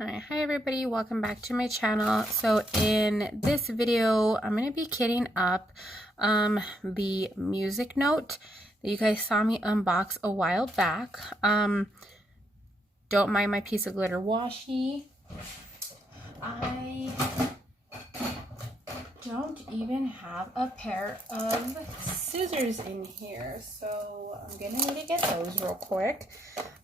Alright, hi everybody, welcome back to my channel. So in this video, I'm going to be kitting up the music note that you guys saw me unbox a while back. Don't mind my piece of glitter washi. I don't even have a pair of scissors in here, so I'm gonna need to get those real quick.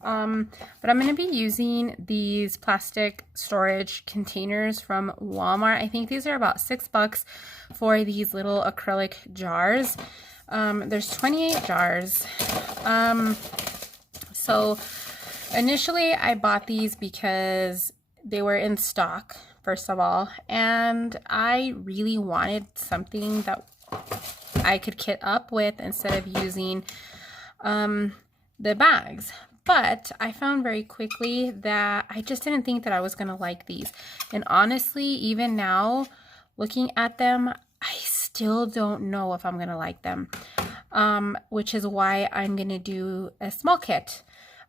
But I'm gonna be using these plastic storage containers from Walmart. I think these are about $6 for these little acrylic jars. There's 28 jars. So initially I bought these because they were in stock, first of all, and I really wanted something that I could kit up with instead of using the bags. But I found very quickly that I just didn't think that I was going to like these. And honestly, even now, looking at them, I still don't know if I'm going to like them, which is why I'm going to do a small kit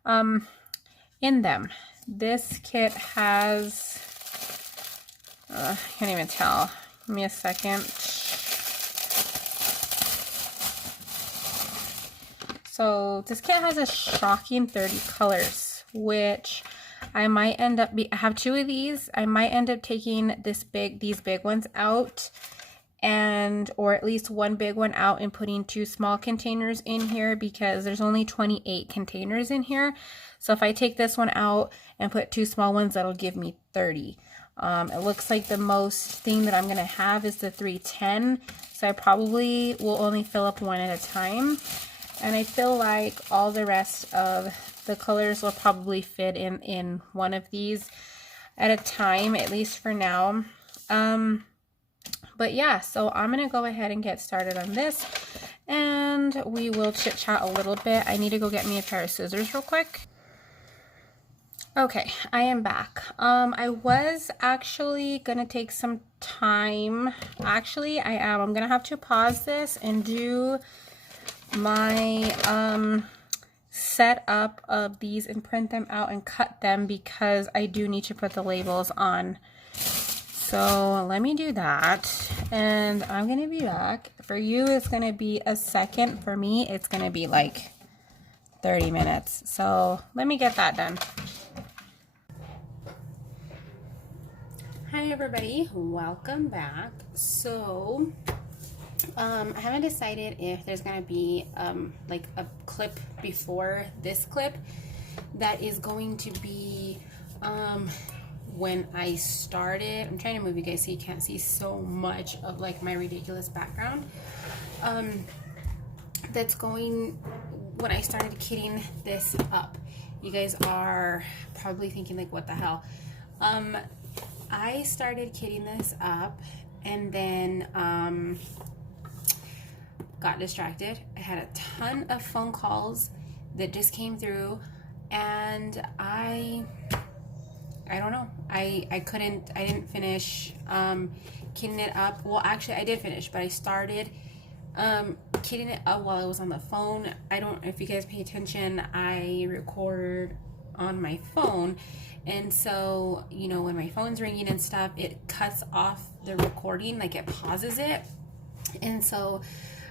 in them. This kit has, I can't even tell. Give me a second. So this kit has a shocking 30 colors, which I might end up, I have two of these. I might end up taking these big ones out, or at least one big one out and putting two small containers in here, because there's only 28 containers in here. So if I take this one out and put two small ones, that'll give me 30. It looks like the most thing that I'm going to have is the 310. So I probably will only fill up one at a time. And I feel like all the rest of the colors will probably fit in one of these at a time, at least for now. But yeah, so I'm going to go ahead and get started on this, and we will chit chat a little bit. I need to go get me a pair of scissors real quick. Okay, I am back. I was actually going to take some time. Actually, I am. I'm going to have to pause this and do my setup of these and print them out and cut them, because I do need to put the labels on. So let me do that, and I'm going to be back. For you, it's going to be a second. For me, it's going to be like 30 minutes. So let me get that done. Hi everybody, welcome back. So I haven't decided if there's gonna be like a clip before this clip that is going to be when I started. I'm trying to move you guys so you can't see so much of like my ridiculous background. That's going when I started kitting this up. You guys are probably thinking like, what the hell? I started kitting this up and then got distracted. I had a ton of phone calls that just came through, and I don't know. I didn't finish kitting it up. Well, actually I did finish, but I started kitting it up while I was on the phone. I don't know if you guys pay attention, I record on my phone, and so, you know, when my phone's ringing and stuff, it cuts off the recording, like it pauses it. And so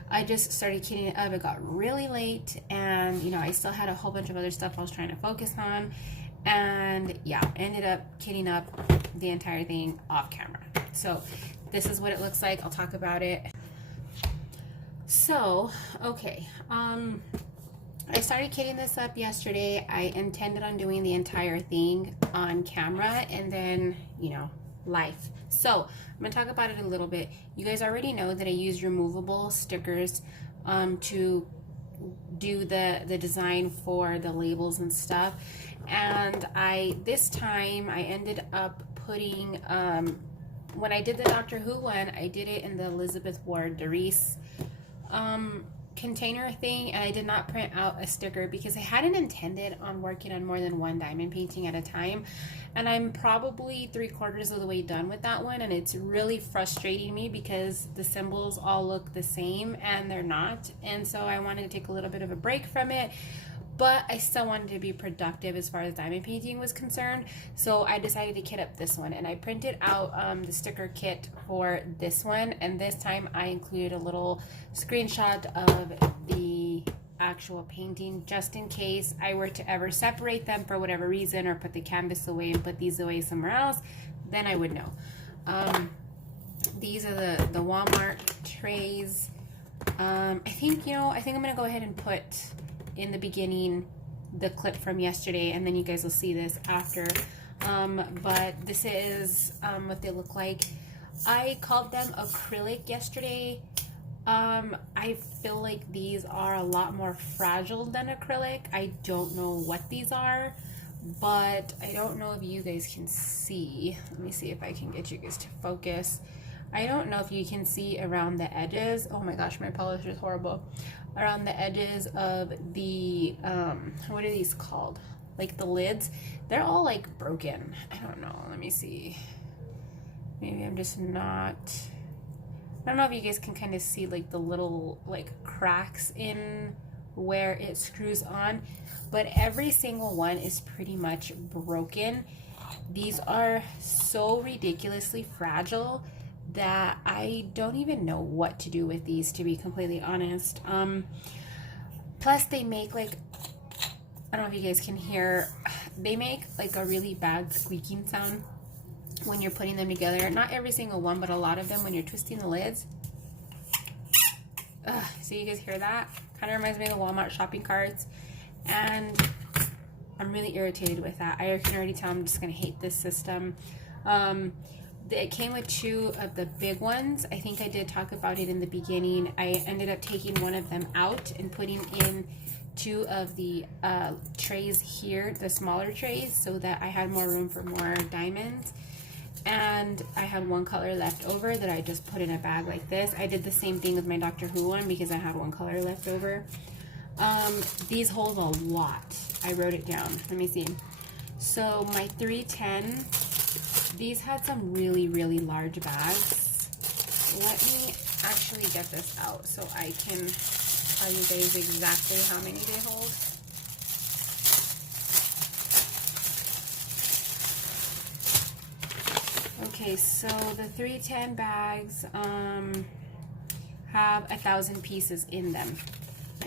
I just started kitting it up. It got really late, and you know, I still had a whole bunch of other stuff I was trying to focus on, and yeah, ended up kitting up the entire thing off camera. So this is what it looks like. I'll talk about it. So okay, I started kitting this up yesterday. I intended on doing the entire thing on camera and then, you know, live. So I'm gonna talk about it a little bit. You guys already know that I use removable stickers to do the design for the labels and stuff. And this time I ended up putting, when I did the Doctor Who one, I did it in the Elizabeth Ward Doris container thing, and I did not print out a sticker because I hadn't intended on working on more than one diamond painting at a time, and I'm probably 3/4 of the way done with that one, and it's really frustrating me because the symbols all look the same and they're not. And so I wanted to take a little bit of a break from it, but I still wanted to be productive as far as diamond painting was concerned. So I decided to kit up this one, and I printed out the sticker kit for this one, and this time I included a little screenshot of the actual painting just in case I were to ever separate them for whatever reason, or put the canvas away and put these away somewhere else, then I would know. These are the Walmart trays. I think I'm gonna go ahead and put in the beginning the clip from yesterday, and then you guys will see this after. But this is what they look like. I called them acrylic yesterday. I feel like these are a lot more fragile than acrylic. I don't know what these are, but I don't know if you guys can see. Let me see if I can get you guys to focus. I don't know if you can see around the edges. Oh my gosh, my polish is horrible. Around the edges of the, what are these called? Like the lids. They're all like broken. I don't know. Let me see. Maybe I'm just not... I don't know if you guys can kind of see like the little like cracks in where it screws on, but every single one is pretty much broken. These are so ridiculously fragile that I don't even know what to do with these, to be completely honest. Plus they make like, I don't know if you guys can hear, they make like a really bad squeaking sound when you're putting them together. Not every single one, but a lot of them when you're twisting the lids. So you guys hear that? Kind of reminds me of the Walmart shopping carts, and I'm really irritated with that. I can already tell I'm just gonna hate this system. It came with 2 of the big ones. I think I did talk about it in the beginning. I ended up taking one of them out and putting in 2 of the trays here, the smaller trays, so that I had more room for more diamonds. And I had 1 color left over that I just put in a bag like this. I did the same thing with my Doctor Who one because I had 1 color left over. These hold a lot. I wrote it down. Let me see. So my 310, these had some really, really large bags. Let me actually get this out so I can tell you guys exactly how many they hold. Okay, so the 310 bags have 1,000 pieces in them,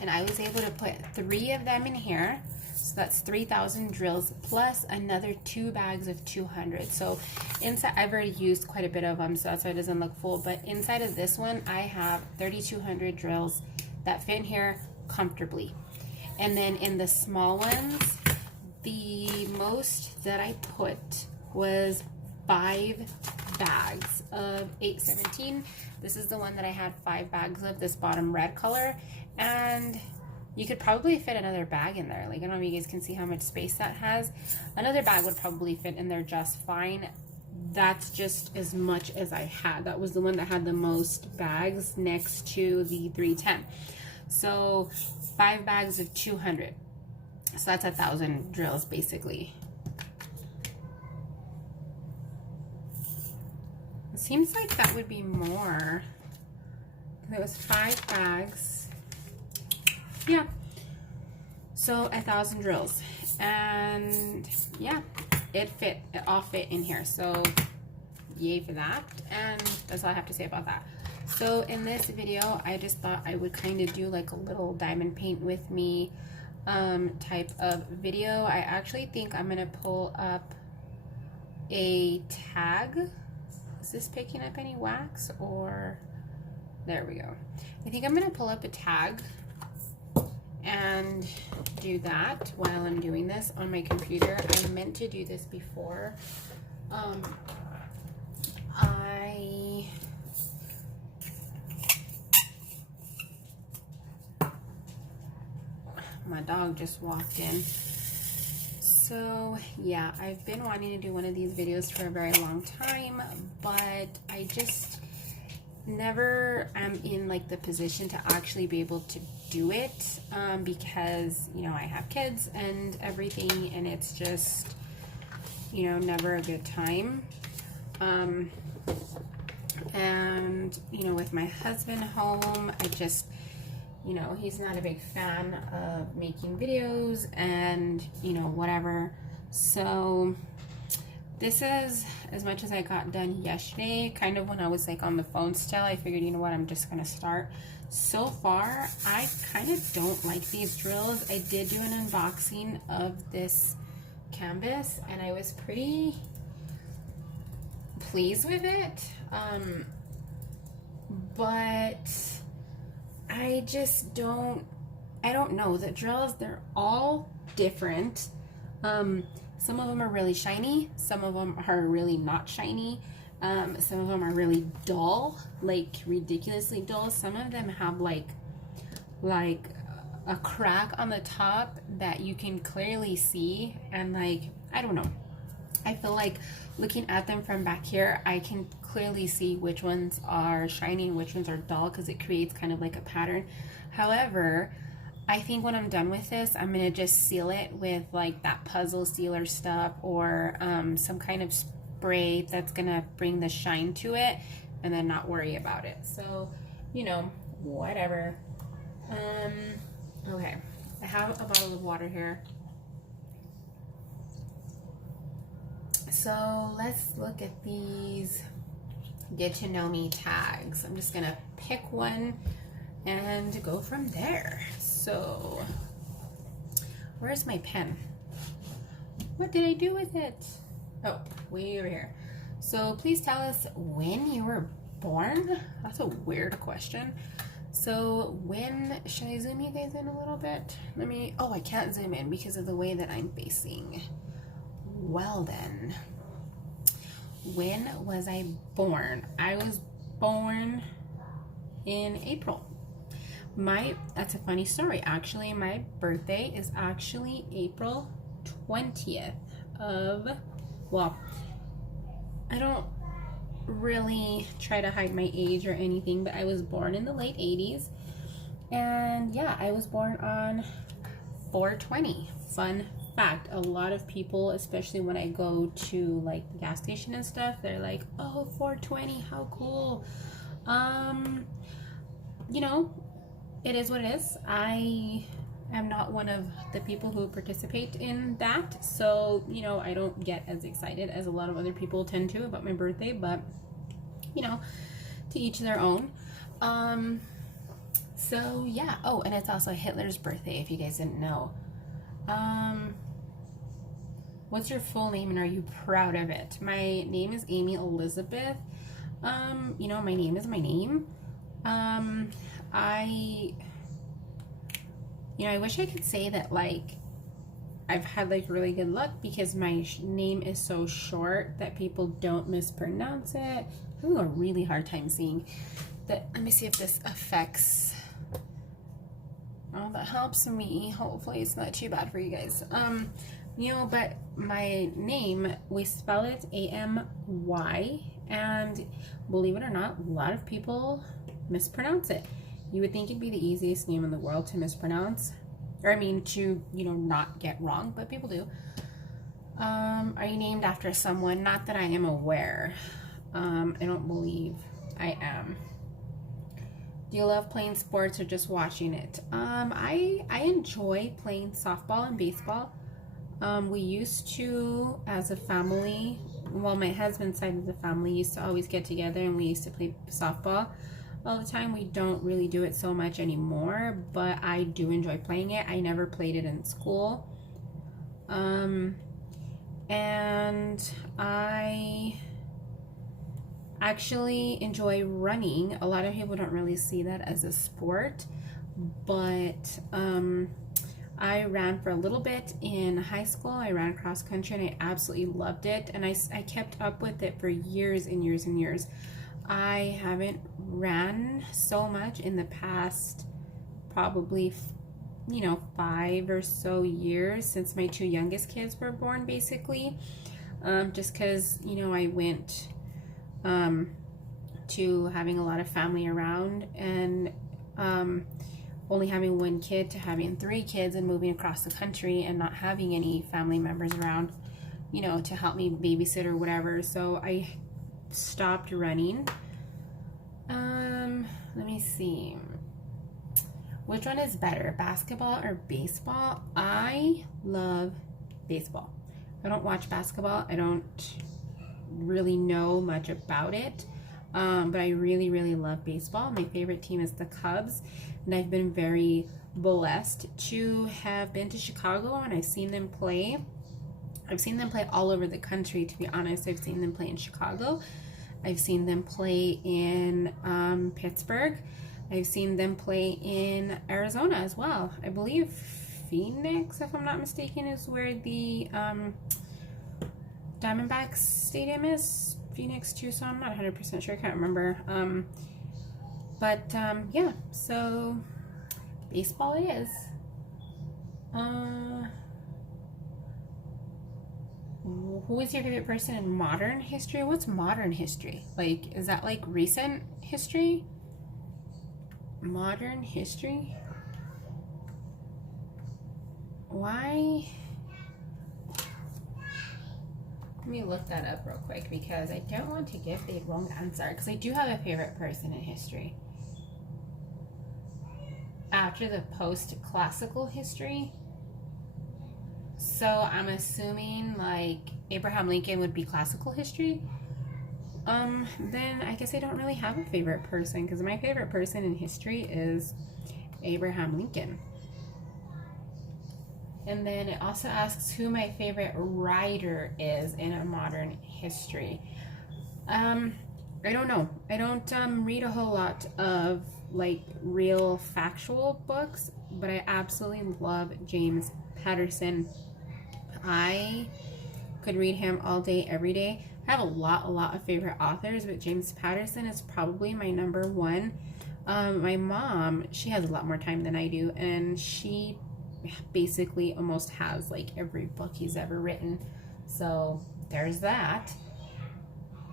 and I was able to put 3 of them in here, so that's 3,000 drills plus another 2 bags of 200. So inside, I've already used quite a bit of them, so that's why it doesn't look full, but inside of this one I have 3,200 drills that fit in here comfortably. And then in the small ones, the most that I put was 5 bags of 817. This is the one that I had 5 bags of, this bottom red color, and you could probably fit another bag in there. Like, I don't know if you guys can see how much space that has. Another bag would probably fit in there just fine. That's just as much as I had. That was the one that had the most bags next to the 310. So 5 bags of 200. So that's 1,000 drills basically. Seems like that would be more. It was 5 bags. Yeah. So 1,000 drills. And yeah, it all fit in here. So yay for that. And that's all I have to say about that. So in this video, I just thought I would kind of do like a little diamond paint with me type of video. I actually think I'm gonna pull up a tag. Is this picking up any wax, or there we go. I think I'm gonna pull up a tag and do that while I'm doing this on my computer. I meant to do this before. My dog just walked in. So yeah, I've been wanting to do one of these videos for a very long time, but I just never am in like the position to actually be able to do it because, you know, I have kids and everything, and it's just, you know, never a good time. And, you know, with my husband home, I just, you know, he's not a big fan of making videos and, you know, whatever. So this is as much as I got done yesterday. Kind of when I was like on the phone still, I figured, you know what, I'm just gonna start. So far, I kind of don't like these drills. I did do an unboxing of this canvas and I was pretty pleased with it. But I just don't know. The drills, they're all different. Some of them are really shiny. Some of them are really not shiny. Some of them are really dull, like ridiculously dull. Some of them have like a crack on the top that you can clearly see. And like, I don't know. I feel like looking at them from back here, I can clearly see which ones are shiny and which ones are dull because it creates kind of like a pattern. However, I think when I'm done with this, I'm going to just seal it with like that puzzle sealer stuff or some kind of spray that's going to bring the shine to it and then not worry about it. So, you know, whatever. Okay, I have a bottle of water here. So let's look at these get to know me tags. I'm just going to pick one and go from there. So, where's my pen? What did I do with it? Oh, way over here. So, please tell us when you were born. That's a weird question. So, when, should I zoom you guys in a little bit? Oh, I can't zoom in because of the way that I'm facing. Well then, when was I born? I was born in April. That's a funny story. Actually, my birthday is actually April 20th of, well, I don't really try to hide my age or anything, but I was born in the late 80s. And yeah, I was born on 4/20. Fun fact, a lot of people, especially when I go to like the gas station and stuff, they're like, oh, 4/20, how cool. You know, it is what it is. I am not one of the people who participate in that, so you know, I don't get as excited as a lot of other people tend to about my birthday, but you know, to each their own. So yeah. Oh, and it's also Hitler's birthday, if you guys didn't know. What's your full name and are you proud of it? My name is Amy Elizabeth. You know, my name is my name. I wish I could say that like I've had like really good luck because my name is so short that people don't mispronounce it. I'm having a really hard time seeing that. Let me see if this affects. Oh, that helps me. Hopefully it's not too bad for you guys. You know, but my name, we spell it A-M-Y, and believe it or not, a lot of people mispronounce it. You would think it'd be the easiest name in the world to mispronounce, or I mean to, you know, not get wrong, but people do. Are you named after someone? Not that I am aware. I don't believe I am. Do you love playing sports or just watching it? I enjoy playing softball and baseball. We used to, as a family, well, my husband's side of the family used to always get together and we used to play softball all the time. We don't really do it so much anymore, but I do enjoy playing it. I never played it in school. And I actually enjoy running. A lot of people don't really see that as a sport, but I ran for a little bit in high school. I ran cross country and I absolutely loved it, and I kept up with it for years and years and years. I haven't ran so much in the past probably 5 or so years since my 2 youngest kids were born, basically. Just because I went to having a lot of family around, and only having 1 kid to having 3 kids and moving across the country and not having any family members around, to help me babysit or whatever. So I stopped running. Let me see. Which one is better, basketball or baseball? I love baseball. I don't watch basketball. I don't really know much about it. But I really, really love baseball. My favorite team is the Cubs. And I've been very blessed to have been to Chicago and I've seen them play. I've seen them play all over the country, to be honest. I've seen them play in Chicago. I've seen them play in Pittsburgh. I've seen them play in Arizona as well. I believe Phoenix, if I'm not mistaken, is where the Diamondbacks Stadium is. Phoenix, Tucson, I'm not 100% sure. I can't remember. Yeah, so baseball it is. Who is your favorite person in modern history? What's modern history? Like, is that like recent history? Modern history? Why? Let me look that up real quick because I don't want to give the wrong answer, because I do have a favorite person in history. After the post-classical history. So I'm assuming like Abraham Lincoln would be classical history. Then I guess I don't really have a favorite person, because my favorite person in history is Abraham Lincoln. And then it also asks who my favorite writer is in a modern history. I don't know. I don't read a whole lot of like real factual books, but I absolutely love James Patterson. I could read him all day, every day. I have a lot of favorite authors, but James Patterson is probably my number one. My mom, she has a lot more time than I do, and she basically almost has like every book he's ever written. So there's that.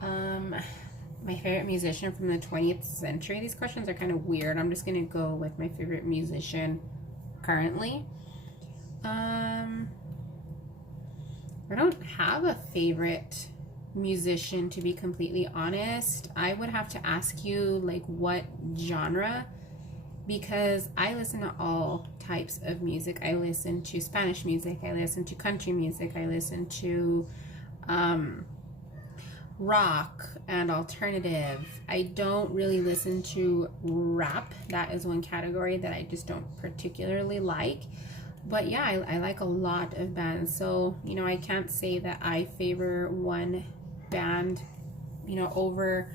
My favorite musician from the 20th century. These questions are kind of weird. I'm just gonna go with my favorite musician currently. I don't have a favorite musician, to be completely honest. I would have to ask you like what genre, because I listen to all types of music. I listen to Spanish music, I listen to country music, I listen to rock and alternative. I don't really listen to rap. That is one category that I just don't particularly like. But yeah, I like a lot of bands. So, you know, I can't say that I favor one band, you know, over,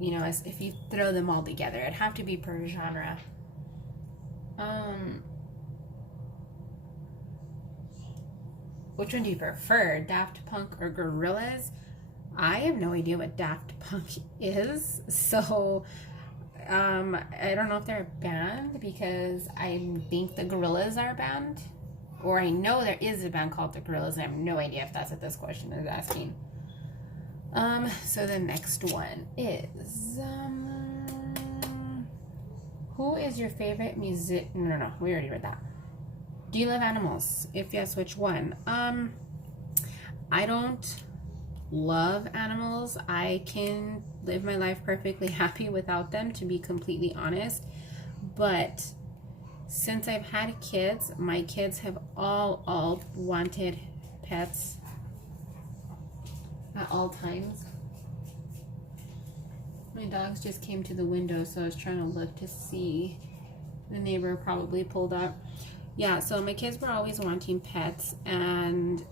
you know, as if you throw them all together. It'd have to be per genre. Which one do you prefer, Daft Punk or Gorillaz? I have no idea what Daft Punk is, so I don't know if they're a band, because I think the Gorillaz are a band, or I know there is a band called the Gorillaz, and I have no idea if that's what this question is asking. So the next one is who is your favorite music? No, we already read that. Do you love animals? If yes, which one? I don't love animals. I can live my life perfectly happy without them, to be completely honest. But since I've had kids, my kids have all wanted pets at all times. My dogs just came to the window, so I was trying to look to see. The neighbor probably pulled up. Yeah, so my kids were always wanting pets, and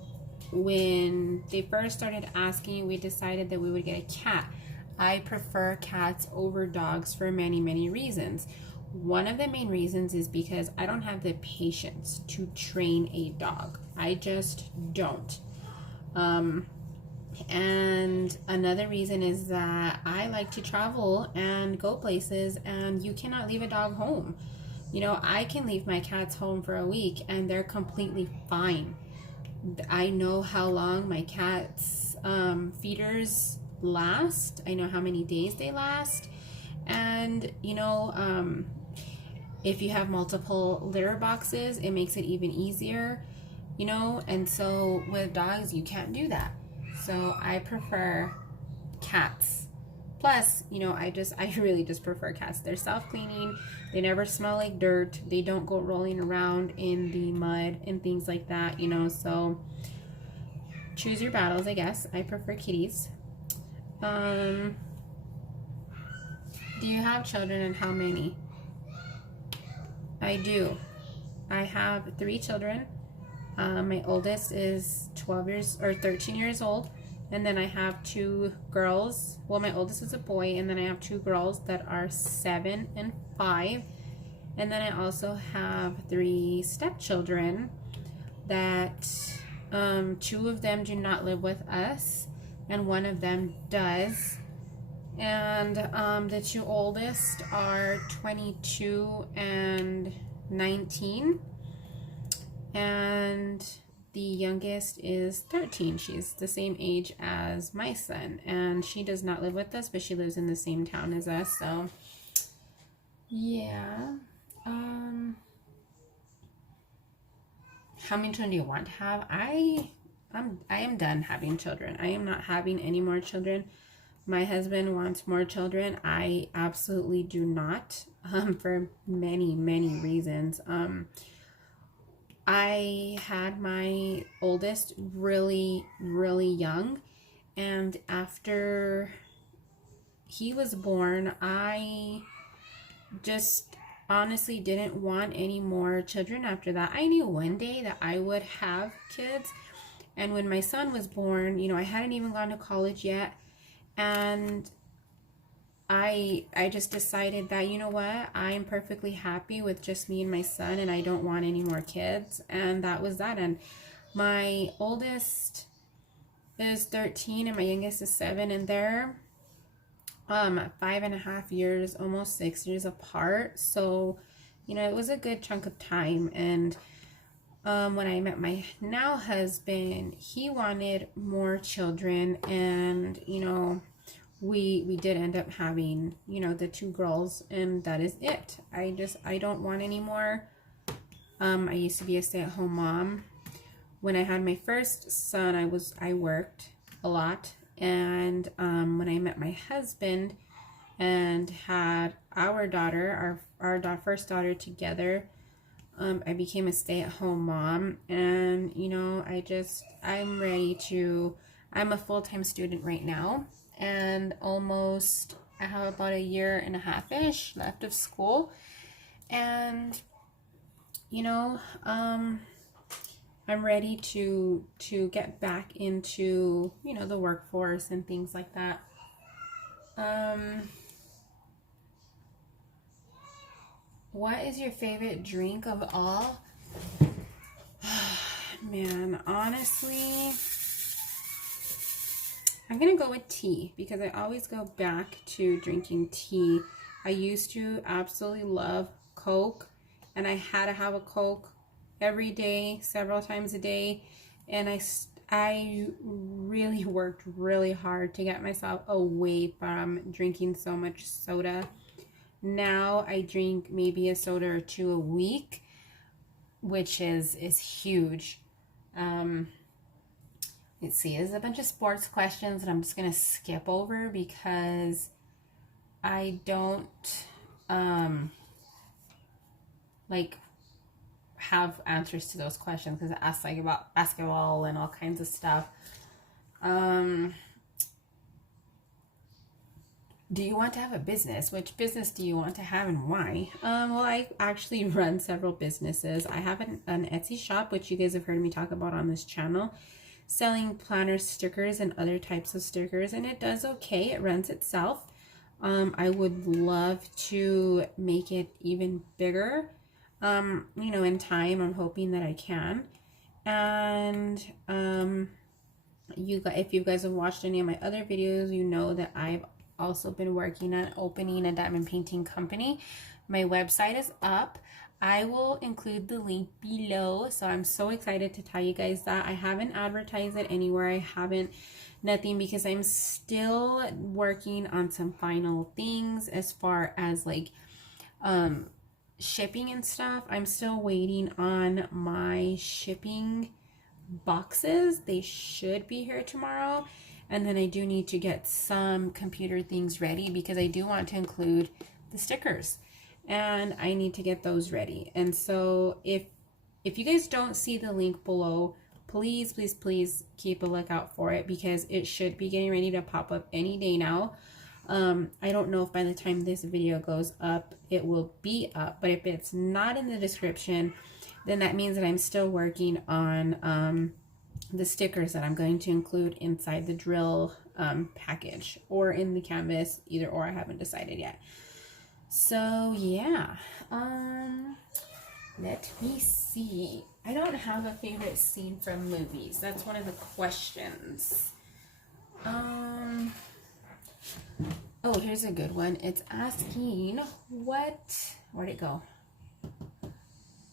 when they first started asking, we decided that we would get a cat. I prefer cats over dogs for many reasons. One of the main reasons is because I don't have the patience to train a dog. I just don't. And another reason is that I like to travel and go places, and you cannot leave a dog home. You know, I can leave my cats home for a week and they're completely fine. I know how long my cats' feeders last. I know how many days they last. And, you know, if you have multiple litter boxes, it makes it even easier, you know. And so with dogs, you can't do that. So I prefer cats, Plus, you know, I really just prefer cats. They're self-cleaning. They never smell like dirt. They don't go rolling around in the mud and things like that, you know. So choose your battles, I guess. I prefer kitties. Do you have children, and how many? I do. I have 3 children. My oldest is 13 years old. And then I have 2 girls. Well, my oldest is a boy. And then I have 2 girls that are 7 and 5. And then I also have 3 stepchildren that 2 of them do not live with us. And 1 of them does. And the 2 oldest are 22 and 19. And the youngest is 13. She's the same age as my son. And she does not live with us, but she lives in the same town as us. So, yeah. How many children do you want to have? I am done having children. I am not having any more children. My husband wants more children. I absolutely do not, for many, many reasons. I had my oldest really, really young, and after he was born, I just honestly didn't want any more children after that. I knew one day that I would have kids, and when my son was born, you know, I hadn't even gone to college yet. And I just decided that, you know what, I'm perfectly happy with just me and my son, and I don't want any more kids. And that was that. And my oldest is 13 and my youngest is 7, and they're 5.5 years, almost 6 years apart. So, you know, it was a good chunk of time. And when I met my now husband, he wanted more children, and, you know, we did end up having, you know, the 2 girls, and that is it. I don't want any more. I used to be a stay-at-home mom. When I had my first son, I worked a lot, and when I met my husband and had our daughter, our first daughter together, I became a stay-at-home mom. And, you know, I'm ready to, I'm a full-time student right now, and I have about a year and a half-ish left of school. And, you know, I'm ready to get back into, you know, the workforce and things like that. What is your favorite drink of all? Man, honestly, I'm gonna go with tea, because I always go back to drinking tea. I used to absolutely love Coke, and I had to have a Coke every day, several times a day, and I really worked really hard to get myself away from drinking so much soda. Now I drink maybe a soda or 2 a week, which is huge. Let's see, there's a bunch of sports questions that I'm just gonna skip over because I don't like have answers to those questions, because it asks like about basketball and all kinds of stuff. Do you want to have a business? Which business do you want to have, and why? Well, I actually run several businesses. I have an Etsy shop, which you guys have heard me talk about on this channel, selling planners, stickers, and other types of stickers, and it does okay. It runs itself. I would love to make it even bigger. You know, in time, I'm hoping that I can. And if you guys have watched any of my other videos, you know that I've also been working on opening a diamond painting company. My website is up. I will include the link below. So I'm so excited to tell you guys that. I haven't advertised it anywhere. I haven't nothing, because I'm still working on some final things as far as like shipping and stuff. I'm still waiting on my shipping boxes. They should be here tomorrow. And then I do need to get some computer things ready because I do want to include the stickers, and I need to get those ready. And so if you guys don't see the link below, please, please, please keep a lookout for it because it should be getting ready to pop up any day now. I don't know if by the time this video goes up, it will be up, but if it's not in the description, then that means that I'm still working on the stickers that I'm going to include inside the drill package or in the canvas, either or. I haven't decided yet. So yeah, let me see. I don't have a favorite scene from movies. That's one of the questions. Oh, here's a good one. It's asking where'd it go?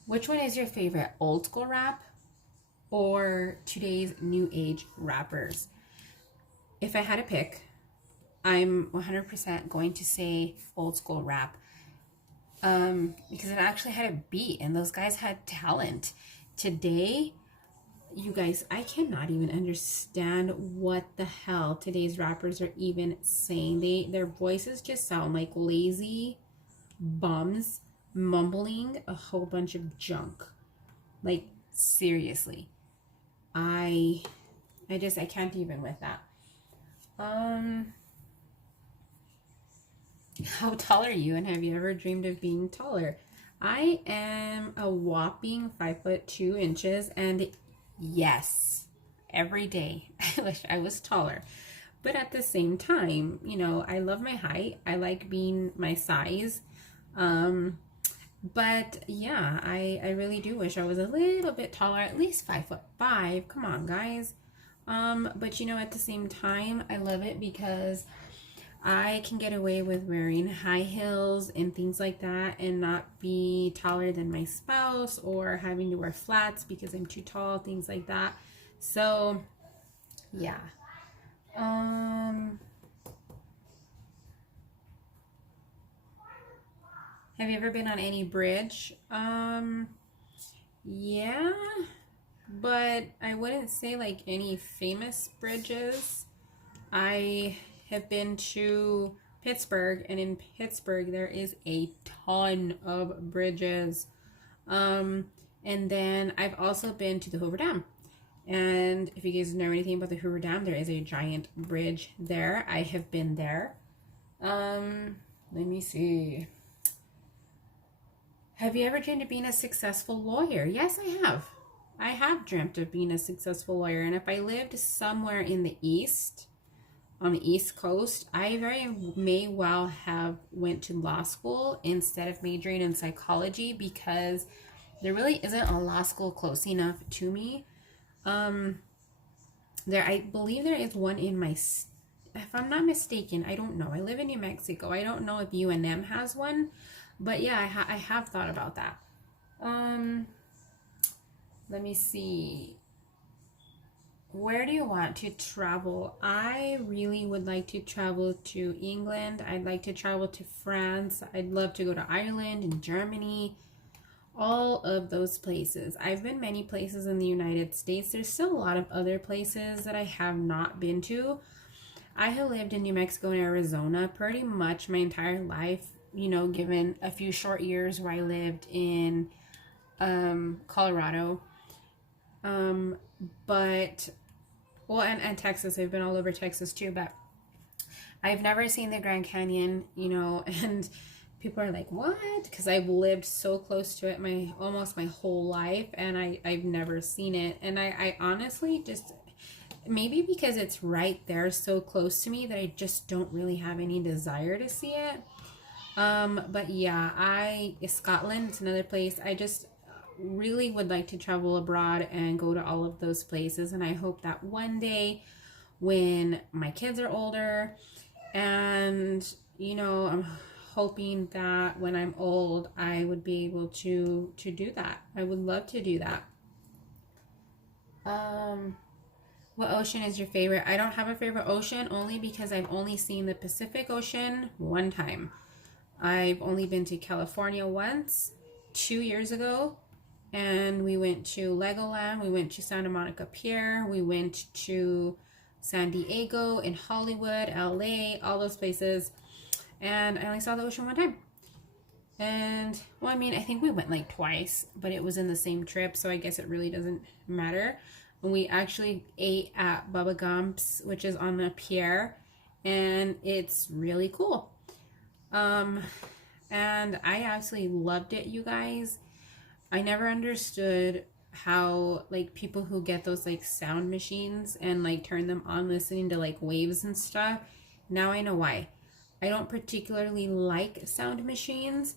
Which one is your favorite, old school rap or today's new age rappers? If I had to pick, I'm 100% going to say old school rap. Because it actually had a beat and those guys had talent. Today, you guys, I cannot even understand what the hell today's rappers are even saying. Their voices just sound like lazy bums mumbling a whole bunch of junk. Like, seriously. I can't even with that. How tall are you, and have you ever dreamed of being taller? I am a whopping 5'2", and yes, every day I wish I was taller. But at the same time, you know, I love my height. I like being my size. But yeah, I really do wish I was a little bit taller, at least 5'5". Come on, guys. But you know, at the same time, I love it because I can get away with wearing high heels and things like that and not be taller than my spouse or having to wear flats because I'm too tall, things like that. So, yeah. Have you ever been on any bridge? Yeah, but I wouldn't say like any famous bridges. I have been to Pittsburgh, and in Pittsburgh there is a ton of bridges. And then I've also been to the Hoover Dam. And if you guys know anything about the Hoover Dam, there is a giant bridge there. I have been there. Let me see. Have you ever dreamed of being a successful lawyer? Yes, I have. I have dreamt of being a successful lawyer. And if I lived somewhere in the East, on the East Coast, I very may well have went to law school instead of majoring in psychology because there really isn't a law school close enough to me. I believe there is one in my, if I'm not mistaken, I don't know. I live in New Mexico. I don't know if UNM has one, but yeah, I have thought about that. Let me see. Where do you want to travel? I really would like to travel to England. I'd like to travel to France. I'd love to go to Ireland and Germany. All of those places. I've been many places in the United States. There's still a lot of other places that I have not been to. I have lived in New Mexico and Arizona pretty much my entire life, you know, given a few short years where I lived in Colorado. But, well, and Texas. I've been all over Texas too, but I've never seen the Grand Canyon, you know, and people are like, what? Because I've lived so close to it almost my whole life, and I've never seen it. And I honestly just, maybe because it's right there so close to me that I just don't really have any desire to see it. But yeah, Scotland, it's another place. I just really would like to travel abroad and go to all of those places. And I hope that one day when my kids are older and, you know, I'm hoping that when I'm old, I would be able to do that. I would love to do that. What ocean is your favorite? I don't have a favorite ocean, only because I've only seen the Pacific Ocean one time. I've only been to California once, 2 years ago, and we went to Legoland, we went to Santa Monica Pier, we went to San Diego, in Hollywood, LA, all those places. And I only saw the ocean one time. And, well, I mean, I think we went like twice, but it was in the same trip, so I guess it really doesn't matter. And we actually ate at Bubba Gump's, which is on the pier, and it's really cool. And I absolutely loved it, you guys. I never understood how, like, people who get those, like, sound machines and, like, turn them on listening to, like, waves and stuff. Now I know why. I don't particularly like sound machines.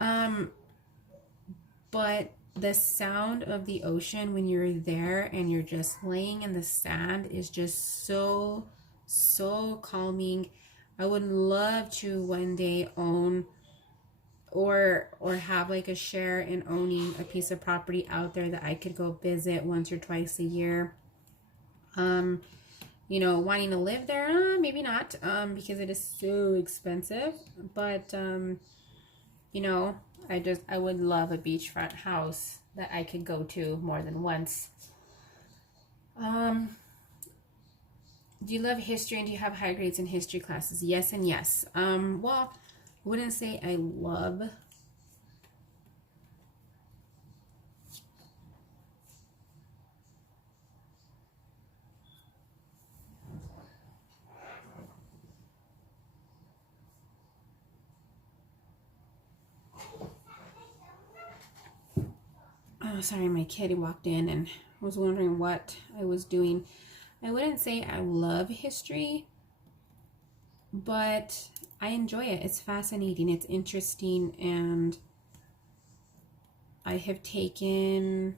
But the sound of the ocean when you're there and you're just laying in the sand is just so, so calming. I would love to one day own or have like a share in owning a piece of property out there that I could go visit once or twice a year. You know, wanting to live there, maybe not, because it is so expensive, but you know, I would love a beachfront house that I could go to more than once. Do you love history and do you have high grades in history classes? Yes and yes. Well, I wouldn't say I love. Oh, sorry, my kid walked in and was wondering what I was doing. I wouldn't say I love history, but I enjoy it. It's fascinating, it's interesting, and I have taken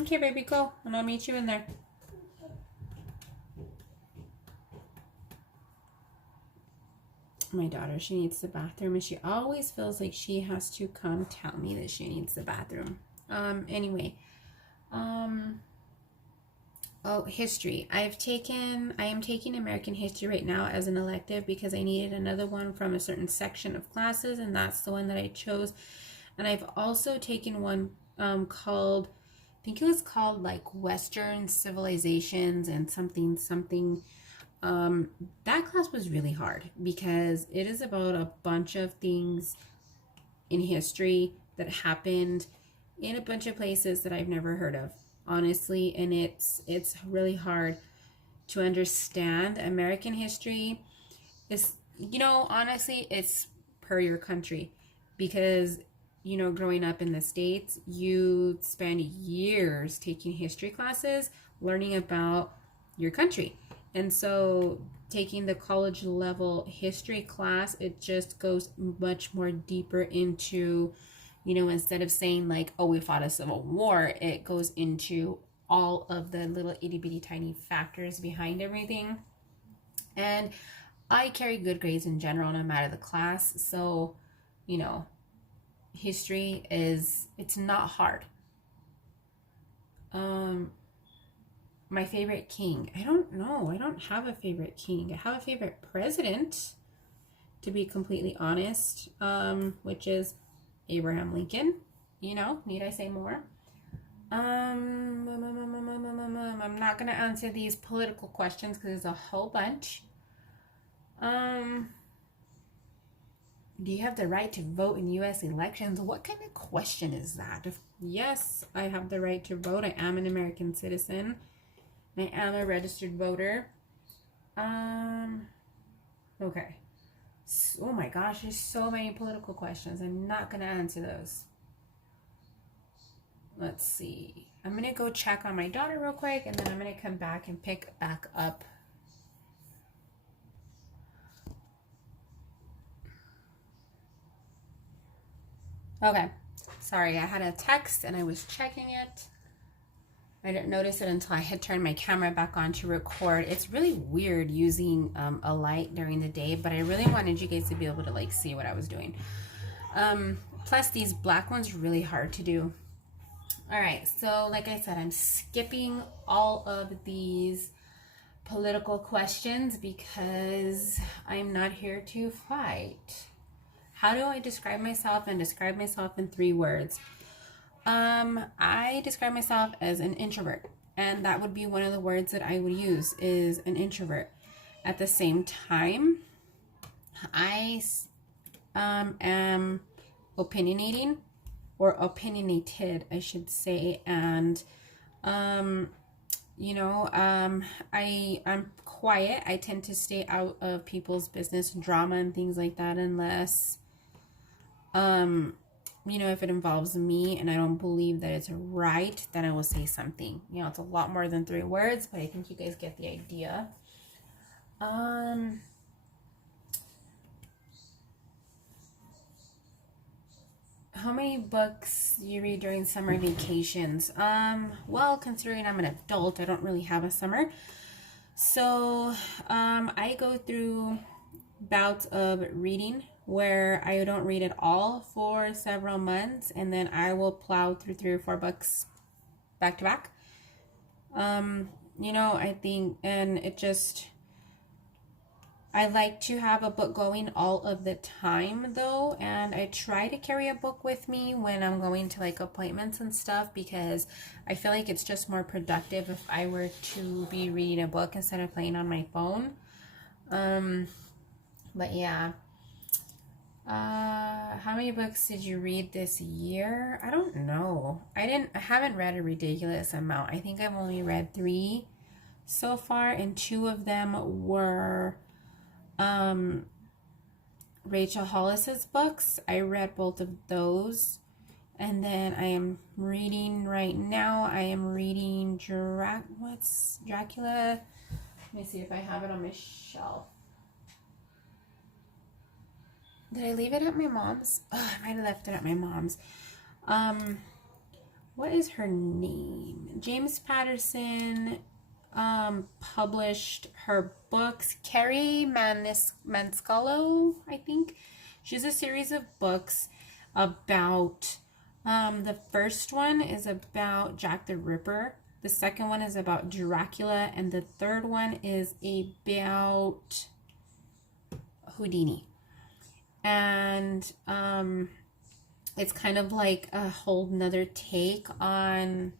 okay, baby, go, and I'll meet you in there. My daughter, she needs the bathroom, and she always feels like she has to come tell me that she needs the bathroom. Anyway, oh, history. I am taking American history right now as an elective because I needed another one from a certain section of classes, and that's the one that I chose. And I've also taken one called, I think it was called like Western Civilizations and something. That class was really hard because it is about a bunch of things in history that happened in a bunch of places that I've never heard of, honestly, and it's really hard to understand. American history is, you know, honestly, it's per your country, because, you know, growing up in the States, you spend years taking history classes learning about your country. And so taking the college level history class, it just goes much more deeper into, you know, instead of saying like, oh, we fought a civil war, it goes into all of the little itty bitty tiny factors behind everything. And I carry good grades in general no matter the class. So, you know, history it's not hard. My favorite king. I don't know. I don't have a favorite king. I have a favorite president, to be completely honest, which is Abraham Lincoln. You know, need I say more? I'm not going to answer these political questions because there's a whole bunch. Do you have the right to vote in U.S. elections? What kind of question is that? Yes, I have the right to vote. I am an American citizen. I am a registered voter. Okay. Oh my gosh, there's so many political questions. I'm not going to answer those. Let's see. I'm going to go check on my daughter real quick, and then I'm going to come back and pick back up. Okay. Sorry, I had a text and I was checking it. I didn't notice it until I had turned my camera back on to record. It's really weird using a light during the day, but I really wanted you guys to be able to like see what I was doing. Plus these black ones are really hard to do. All right, so like I said, I'm skipping all of these political questions because I'm not here to fight. How do I describe myself and describe myself in 3 words? I describe myself as an introvert, and that would be one of the words that I would use is an introvert. At the same time, I am opinionating or opinionated, I should say, and I'm quiet. I tend to stay out of people's business, drama and things like that, unless if it involves me and I don't believe that it's right, then I will say something. It's a lot more than 3 words, but I think you guys get the idea. How many books do you read during summer vacations? Well, considering I'm an adult, I don't really have a summer. So, I go through bouts of reading where I don't read at all for several months, and then I will plow through 3 or 4 books back to back. I think, and it just, I like to have a book going all of the time though, and I try to carry a book with me when I'm going to like appointments and stuff, because I feel like it's just more productive if I were to be reading a book instead of playing on my phone. But yeah. How many books did you read this year? I don't know. I haven't read a ridiculous amount. I think I've only read 3 so far, and 2 of them were Rachel Hollis's books. I read both of those. And then I am reading right now. I am reading Dracula. Let me see if I have it on my shelf. Did I leave it at my mom's? Oh, I might have left it at my mom's. What is her name? James Patterson published her books. Carrie Manscalo, I think. She has a series of books about, the first one is about Jack the Ripper. The second one is about Dracula. And the third one is about Houdini. And it's kind of like a whole nother take on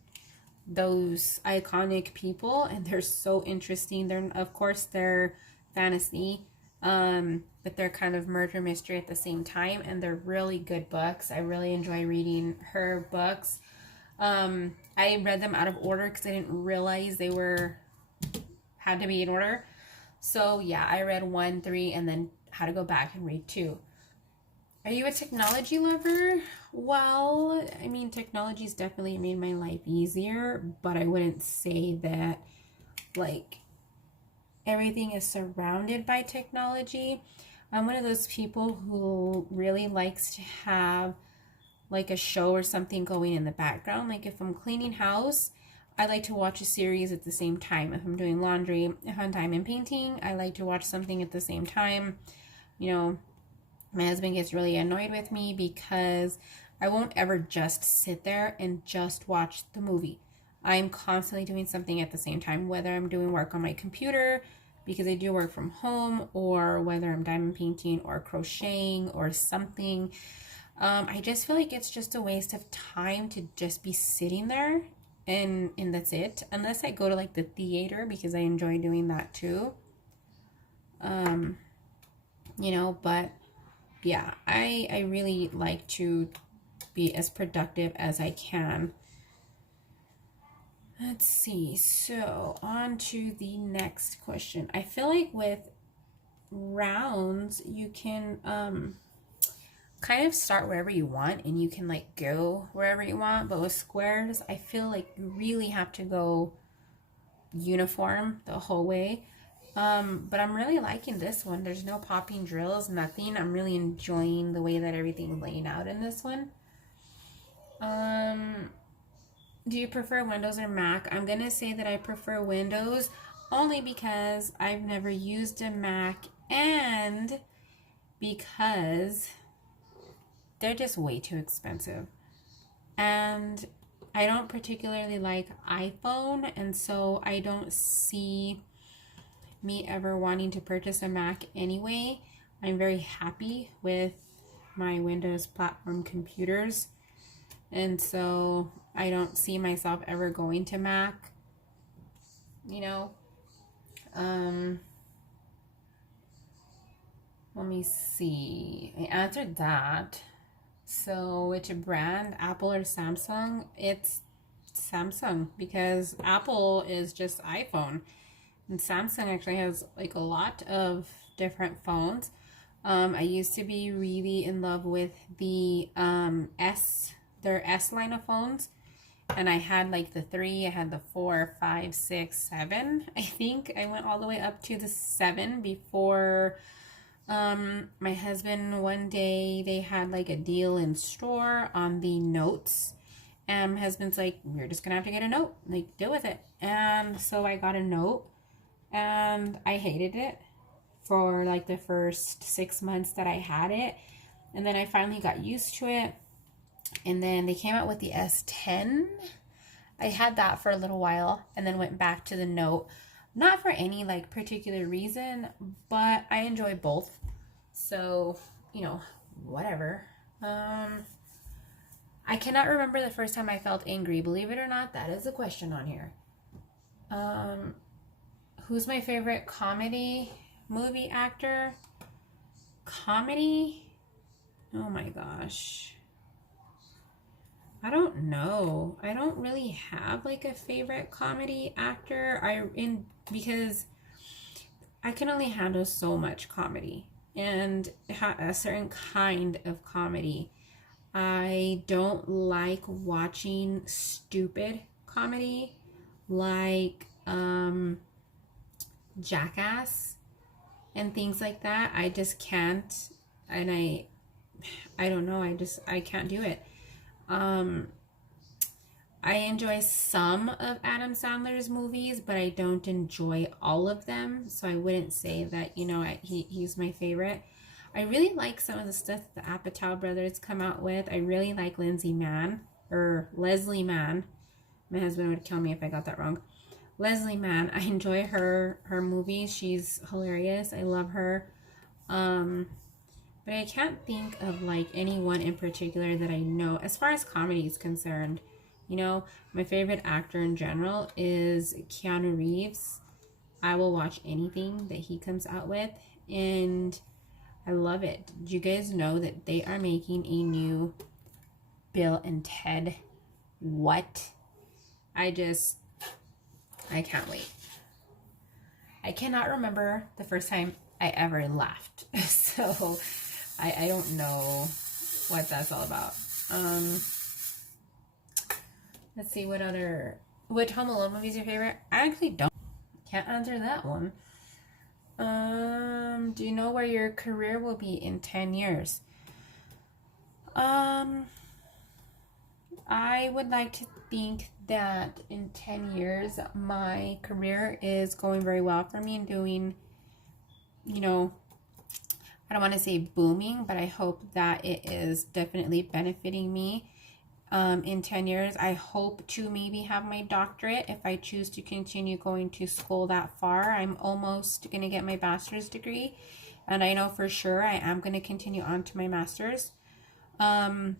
those iconic people, and they're so interesting. They're fantasy, but they're kind of murder mystery at the same time, and they're really good books. I really enjoy reading her books. I read them out of order because I didn't realize they had to be in order. So yeah, I read 1, 3, and then had to go back and read 2. Are you a technology lover? Well, I mean, technology's definitely made my life easier, but I wouldn't say that, like, everything is surrounded by technology. I'm one of those people who really likes to have, like, a show or something going in the background. Like, if I'm cleaning house, I like to watch a series at the same time. If I'm doing laundry, if I'm diamond painting, I like to watch something at the same time. My husband gets really annoyed with me because I won't ever just sit there and just watch the movie. I'm constantly doing something at the same time, whether I'm doing work on my computer because I do work from home, or whether I'm diamond painting or crocheting or something. I just feel like it's just a waste of time to just be sitting there and that's it. Unless I go to like the theater, because I enjoy doing that too. But yeah, I really like to be as productive as I can. Let's see. So on to the next question. I feel like with rounds, you can kind of start wherever you want and you can like go wherever you want. But with squares, I feel like you really have to go uniform the whole way. But I'm really liking this one. There's no popping drills, nothing. I'm really enjoying the way that everything's laying out in this one. Do you prefer Windows or Mac? I'm going to say that I prefer Windows only because I've never used a Mac and because they're just way too expensive. And I don't particularly like iPhone, and so I don't see me ever wanting to purchase a Mac anyway. I'm very happy with my Windows platform computers, and so I don't see myself ever going to Mac, you know. Let me see. I answered that. So, which brand, Apple or Samsung? It's Samsung, because Apple is just iPhone, and Samsung actually has like a lot of different phones. I used to be really in love with the their S line of phones, and I had like the 3, I had the 4, 5, 6, 7. I think I went all the way up to the 7 before my husband, one day they had like a deal in store on the Notes, and my husband's like, we're just gonna have to get a Note, like, deal with it. And so I got a Note, and I hated it for like the first 6 months that I had it, and then I finally got used to it. And then they came out with the S10. I had that for a little while and then went back to the Note, not for any like particular reason, but I enjoy both. So, you know, whatever. I cannot remember the first time I felt angry. Believe it or not, that is a question on here. Who's my favorite comedy movie actor? Comedy? Oh my gosh. I don't know. I don't really have like a favorite comedy actor. Because I can only handle so much comedy, and a certain kind of comedy. I don't like watching stupid comedy like Jackass and things like that. I just can't, and I don't know, I can't do it. I enjoy some of Adam Sandler's movies, but I don't enjoy all of them. So I wouldn't say that, you know, he's my favorite. I really like some of the stuff the Apatow brothers come out with. I really like Leslie Mann. My husband would kill me if I got that wrong. Leslie Mann. I enjoy her movies. She's hilarious. I love her. But I can't think of like anyone in particular that I know as far as comedy is concerned. You know, my favorite actor in general is Keanu Reeves. I will watch anything that he comes out with, and I love it. Do you guys know that they are making a new Bill and Ted? What? I can't wait. I cannot remember the first time I ever laughed. So I don't know what that's all about. Let's see, which Home Alone movie is your favorite? I actually can't answer that one. Do you know where your career will be in 10 years? I would like to think that in 10 years, my career is going very well for me and doing, you know, I don't want to say booming, but I hope that it is definitely benefiting me. In 10 years, I hope to maybe have my doctorate if I choose to continue going to school that far. I'm almost going to get my bachelor's degree, and I know for sure I am going to continue on to my master's. And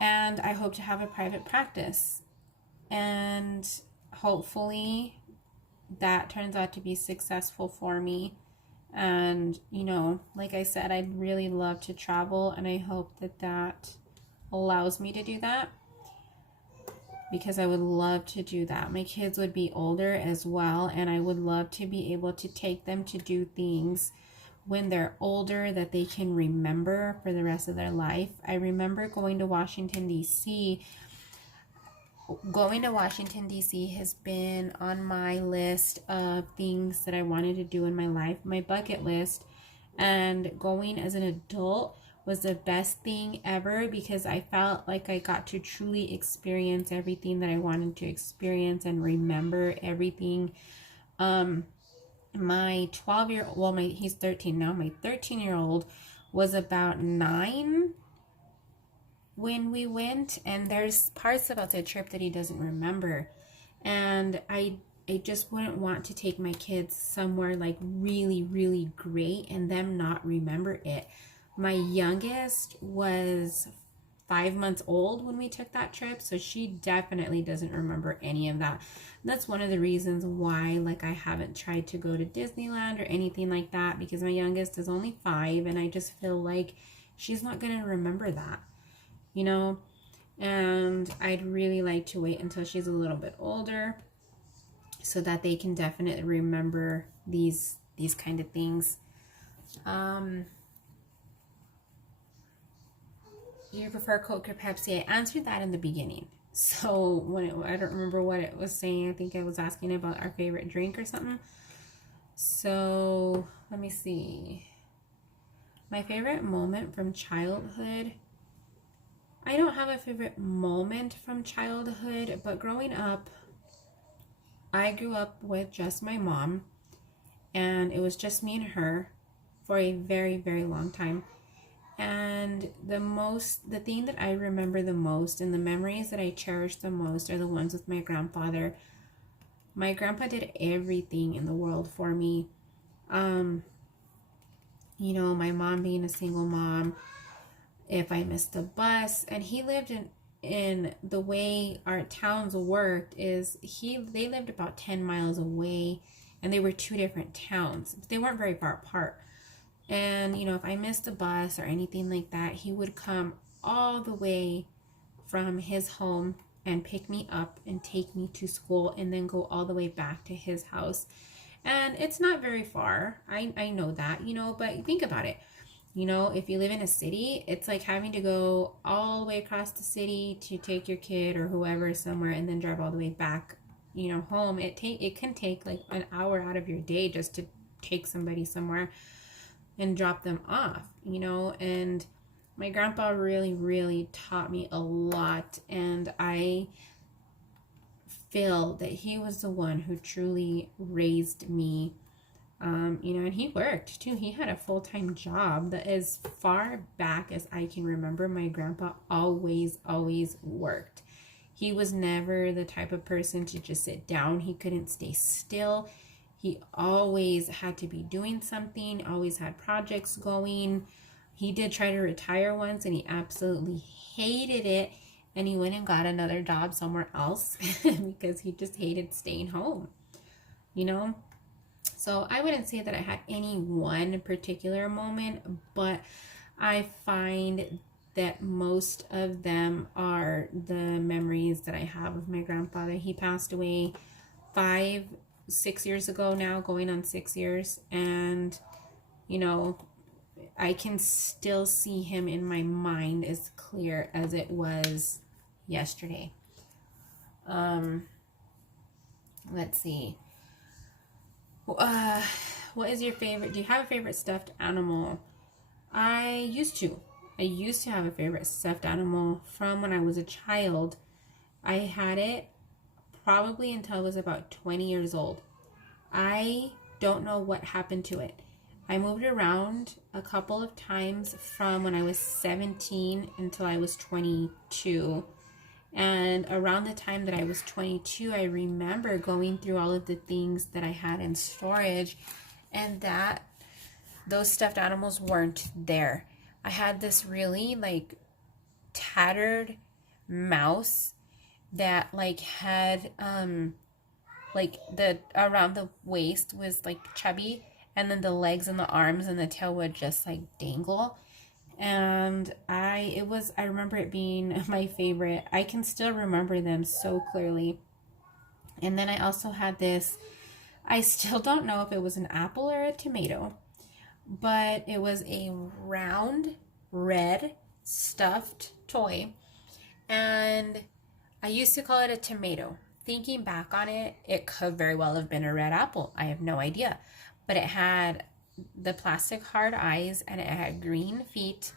I hope to have a private practice, and hopefully that turns out to be successful for me. And, you know, like I said, I'd really love to travel, and I hope that allows me to do that, because I would love to do that. My kids would be older as well, and I would love to be able to take them to do things when they're older that they can remember for the rest of their life. I remember going to Washington, D.C. Going to Washington, D.C. has been on my list of things that I wanted to do in my life, my bucket list, and going as an adult was the best thing ever, because I felt like I got to truly experience everything that I wanted to experience and remember everything. My 12-year-old, well, he's 13 now, my 13-year-old was about 9 when we went, and there's parts about the trip that he doesn't remember. And I I just wouldn't want to take my kids somewhere like really, really great and them not remember it. My youngest was 5 months old when we took that trip, so she definitely doesn't remember any of that. And that's one of the reasons why like I haven't tried to go to Disneyland or anything like that, because my youngest is only 5 and I just feel like she's not going to remember that, you know. And I'd really like to wait until she's a little bit older so that they can definitely remember these kind of things. You prefer Coke or Pepsi? I answered that in the beginning. So I don't remember what it was saying. I think I was asking about our favorite drink or something. So let me see. My favorite moment from childhood. I don't have a favorite moment from childhood, but growing up, I grew up with just my mom, and it was just me and her for a very, very long time. And the thing that I remember the most and the memories that I cherish the most are the ones with my grandfather. My grandpa did everything in the world for me. You know, my mom being a single mom, if I missed the bus, and he lived in the way our towns worked is they lived about 10 miles away, and they were 2 different towns. They weren't very far apart. And, you know, if I missed a bus or anything like that, he would come all the way from his home and pick me up and take me to school and then go all the way back to his house. And it's not very far. I know that, you know, but think about it. You know, if you live in a city, it's like having to go all the way across the city to take your kid or whoever somewhere and then drive all the way back, you know, home. It can take like an hour out of your day just to take somebody somewhere and drop them off, you know. And my grandpa really, really taught me a lot, and I feel that he was the one who truly raised me. You know, and he worked too. He had a full-time job. That as far back as I can remember, my grandpa always worked. He was never the type of person to just sit down. He couldn't stay still. He always had to be doing something, always had projects going. He did try to retire once, and he absolutely hated it. And he went and got another job somewhere else because he just hated staying home, you know? So I wouldn't say that I had any one particular moment, but I find that most of them are the memories that I have of my grandfather. He passed away 6 years ago now, going on 6 years, and you know, I can still see him in my mind as clear as it was yesterday. Let's see. What is your favorite? Do you have a favorite stuffed animal? I used to have a favorite stuffed animal from when I was a child. I had it probably until I was about 20 years old. I don't know what happened to it. I moved around a couple of times from when I was 17 until I was 22. And around the time that I was 22, I remember going through all of the things that I had in storage, and that those stuffed animals weren't there. I had this really like tattered mouse that like had like the around the waist was like chubby, and then the legs and the arms and the tail would just like dangle. And I remember it being my favorite. I can still remember them so clearly. And then I also had this, I still don't know if it was an apple or a tomato, but it was a round red stuffed toy, and I used to call it a tomato. Thinking back on it, it could very well have been a red apple. I have no idea. But it had the plastic hard eyes, and it had green feet,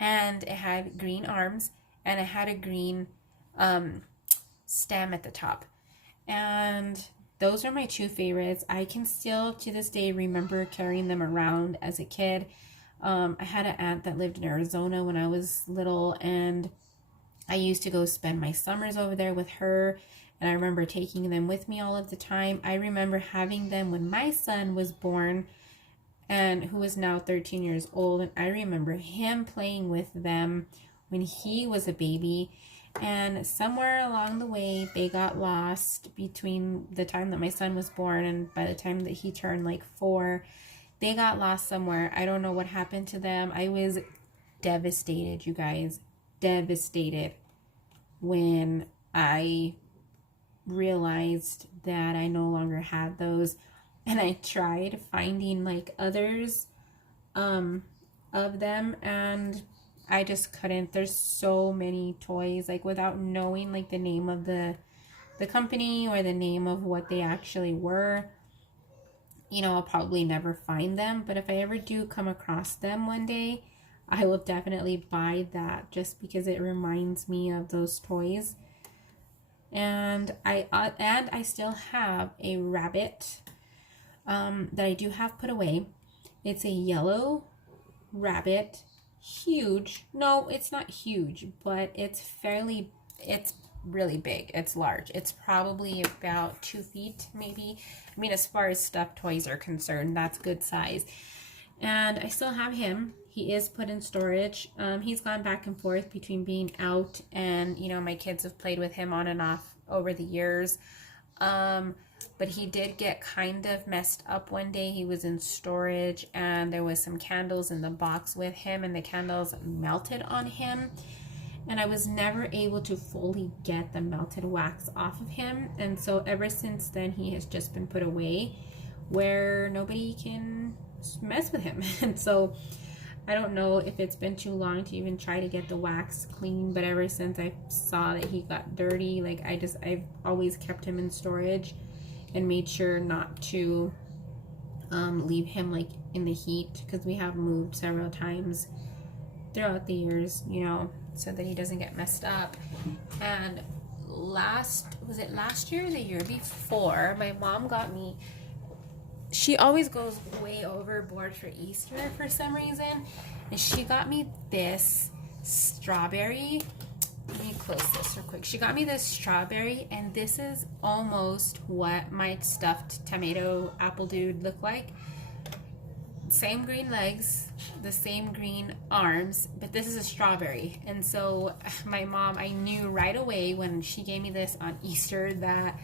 and it had green arms, and it had a green stem at the top. And those are my 2 favorites. I can still to this day remember carrying them around as a kid. I had an aunt that lived in Arizona when I was little, and I used to go spend my summers over there with her, and I remember taking them with me all of the time. I remember having them when my son was born, and who is now 13 years old, and I remember him playing with them when he was a baby. And somewhere along the way they got lost between the time that my son was born and by the time that he turned like 4. They got lost somewhere. I don't know what happened to them. I was devastated, you guys, devastated when I realized that I no longer had those. And I tried finding like others of them, and I just couldn't. There's so many toys, like without knowing like the name of the company or the name of what they actually were, you know, I'll probably never find them. But if I ever do come across them one day, I will definitely buy that, just because it reminds me of those toys. And I still have a rabbit that I do have put away. It's a yellow rabbit, huge. No, it's not huge, but it's really big. It's large. It's probably about 2 feet, maybe. I mean, as far as stuffed toys are concerned, that's good size. And I still have him. He is put in storage. He's gone back and forth between being out and, you know, my kids have played with him on and off over the years. But he did get kind of messed up one day. He was in storage and there was some candles in the box with him, and the candles melted on him. And I was never able to fully get the melted wax off of him. And so ever since then, he has just been put away where nobody can mess with him. And so I don't know if it's been too long to even try to get the wax clean, but ever since I saw that he got dirty, like I've always kept him in storage and made sure not to leave him like in the heat, because we have moved several times throughout the years, you know, so that he doesn't get messed up. And last year or the year before, my mom got me, she always goes way overboard for Easter for some reason, and she got me this strawberry. Let me close this real quick. She got me this strawberry, and this is almost what my stuffed tomato apple dude looked like. Same green legs, the same green arms, but this is a strawberry. And so my mom, I knew right away when she gave me this on Easter that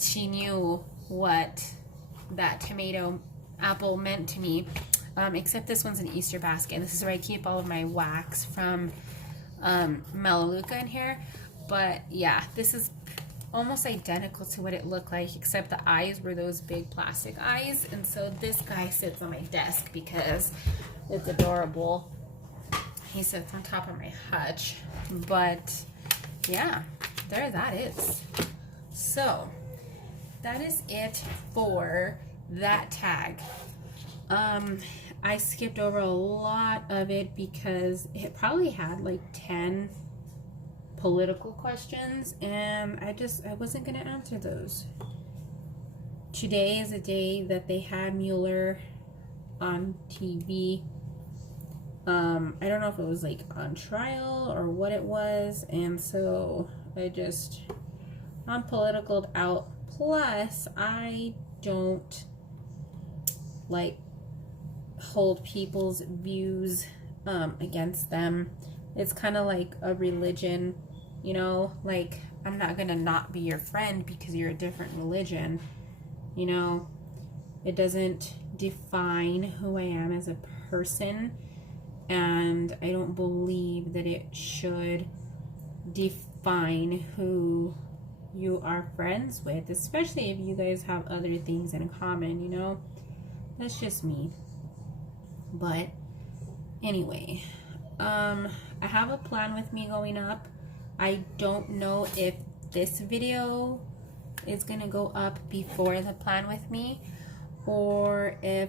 she knew what that tomato apple meant to me. Except this one's an Easter basket, and this is where I keep all of my wax from Melaleuca in here. But yeah, this is almost identical to what it looked like, except the eyes were those big plastic eyes. And so this guy sits on my desk because it's adorable. He sits on top of my hutch. But yeah, there that is. So that is it for that tag. I skipped over a lot of it because it probably had like 10 political questions, and I wasn't gonna answer those. Today is a day that they had Mueller on TV. I don't know if it was like on trial or what it was, and so I'm political out. Plus, I don't like hold people's views against them. It's kind of like a religion, you know, like I'm not gonna not be your friend because you're a different religion, you know. It doesn't define who I am as a person, and I don't believe that it should define who you are friends with, especially if you guys have other things in common, you know. That's just me. But anyway, I have a plan with me going up. I don't know if this video is gonna go up before the plan with me, or if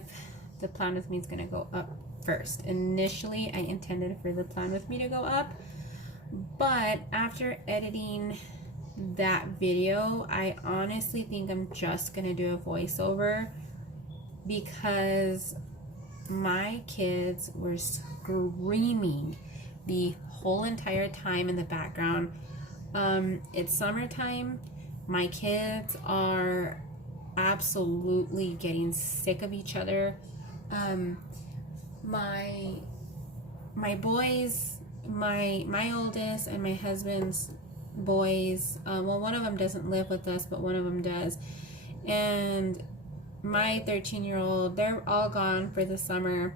the plan with me is gonna go up first. Initially, I intended for the plan with me to go up, but after editing that video, I honestly think I'm just gonna do a voiceover, because my kids were screaming the whole entire time in the background It's summertime. My kids are absolutely getting sick of each other. Um, my my boys, my oldest and my husband's boys, well, one of them doesn't live with us, but one of them does. And my 13-year-old, they're all gone for the summer.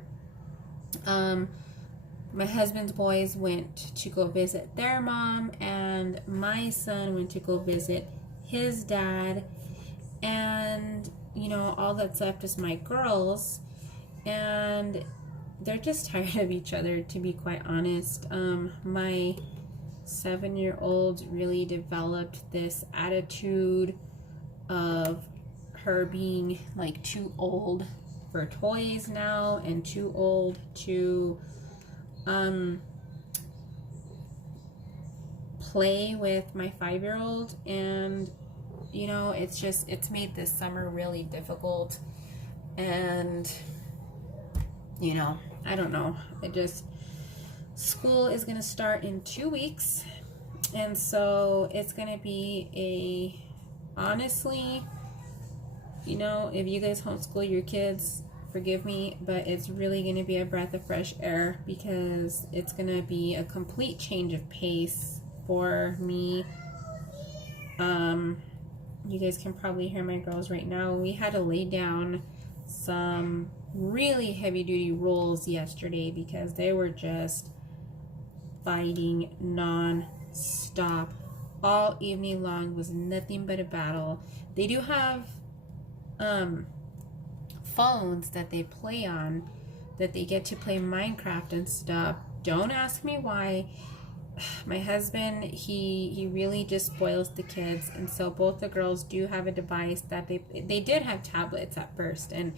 My husband's boys went to go visit their mom, and my son went to go visit his dad. And, all that's left is my girls, and they're just tired of each other, to be quite honest. My 7-year-old really developed this attitude of her being like too old for toys now and too old to play with my 5-year-old. And it's made this summer really difficult. And I don't know, school is going to start in 2 weeks, and so it's going to be honestly, if you guys homeschool your kids, forgive me, but it's really going to be a breath of fresh air, because it's going to be a complete change of pace for me. You guys can probably hear my girls right now. We had to lay down some really heavy duty rules yesterday because they were just fighting non-stop all evening long. Was nothing but a battle. They do have phones that they play on, that they get to play Minecraft and stuff. Don't ask me why. My husband, he really just spoils the kids, and so both the girls do have a device that they did have tablets at first, and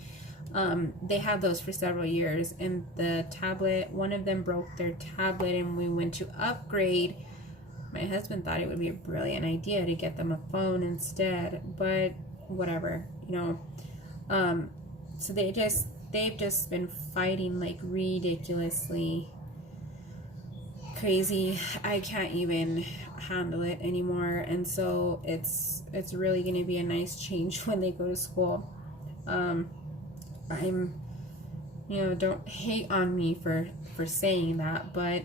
they had those for several years. And the tablet, one of them broke their tablet, and we went to upgrade. My husband thought it would be a brilliant idea to get them a phone instead, but whatever, so they've just been fighting like ridiculously crazy. I can't even handle it anymore, and so it's really going to be a nice change when they go to school. I'm don't hate on me for saying that, but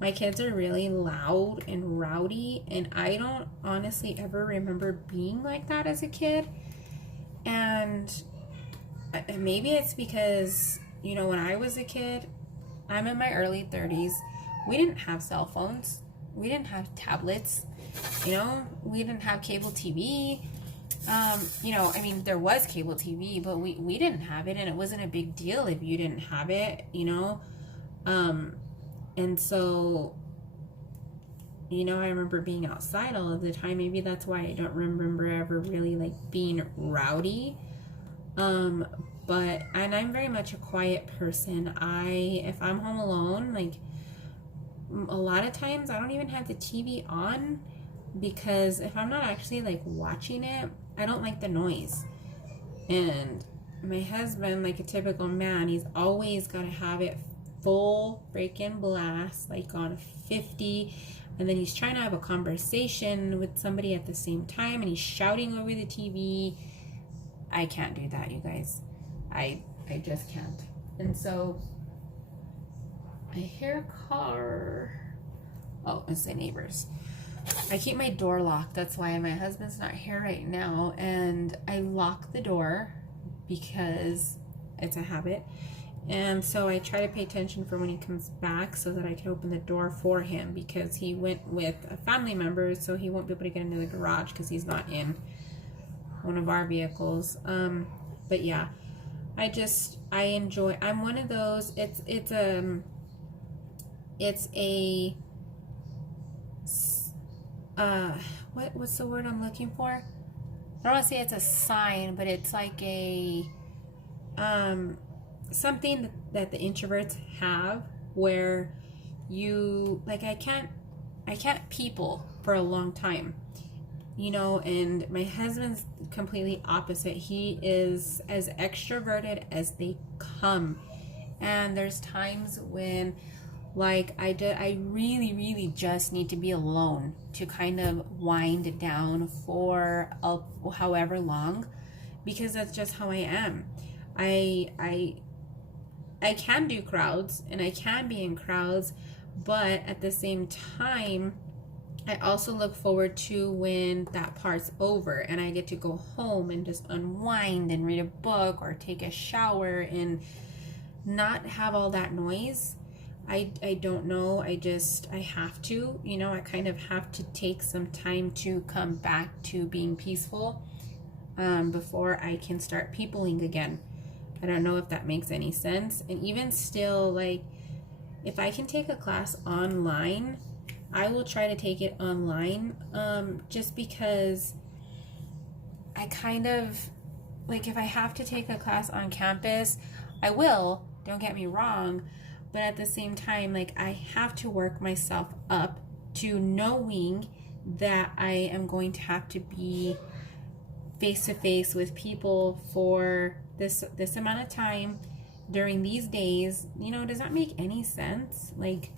my kids are really loud and rowdy, and I don't honestly ever remember being like that as a kid. And maybe it's because when I was a kid, I'm in my early 30s, we didn't have cell phones, we didn't have tablets, we didn't have cable TV. There was cable TV, but we didn't have it, and it wasn't a big deal if you didn't have it, and so, I remember being outside all of the time. Maybe that's why I don't remember ever really like being rowdy. And I'm very much a quiet person. If I'm home alone, like a lot of times I don't even have the TV on, because if I'm not actually like watching it, I don't like the noise. And my husband, like a typical man, he's always got to have it full freaking blast, like on 50, and then he's trying to have a conversation with somebody at the same time, and he's shouting over the TV. I can't do that, you guys. I just can't. And so I hear a car. Oh, it's the neighbors. I keep my door locked. That's why my husband's not here right now, and I lock the door because it's a habit. And so I try to pay attention for when he comes back so that I can open the door for him, because he went with a family member, so he won't be able to get into the garage because he's not in one of our vehicles. But yeah, I enjoy, I'm one of those, what's the word I'm looking for? I don't want to say it's a sign, but it's like a, something that the introverts have, where you, like, I can't people for a long time, and my husband's completely opposite. He is as extroverted as they come, and there's times when, Like I really just need to be alone to kind of wind down for however long, because that's just how I am. I can do crowds and I can be in crowds, but at the same time, I also look forward to when that part's over and I get to go home and just unwind and read a book or take a shower and not have all that noise. I don't know. I have to, I kind of have to take some time to come back to being peaceful before I can start peopling again. I don't know if that makes any sense. And even still, like, if I can take a class online, I will try to take it online, just because I kind of, like, if I have to take a class on campus, I will, don't get me wrong, but at the same time, like, I have to work myself up to knowing that I am going to have to be face to face with people for this amount of time during these days. Does that make any sense? Like,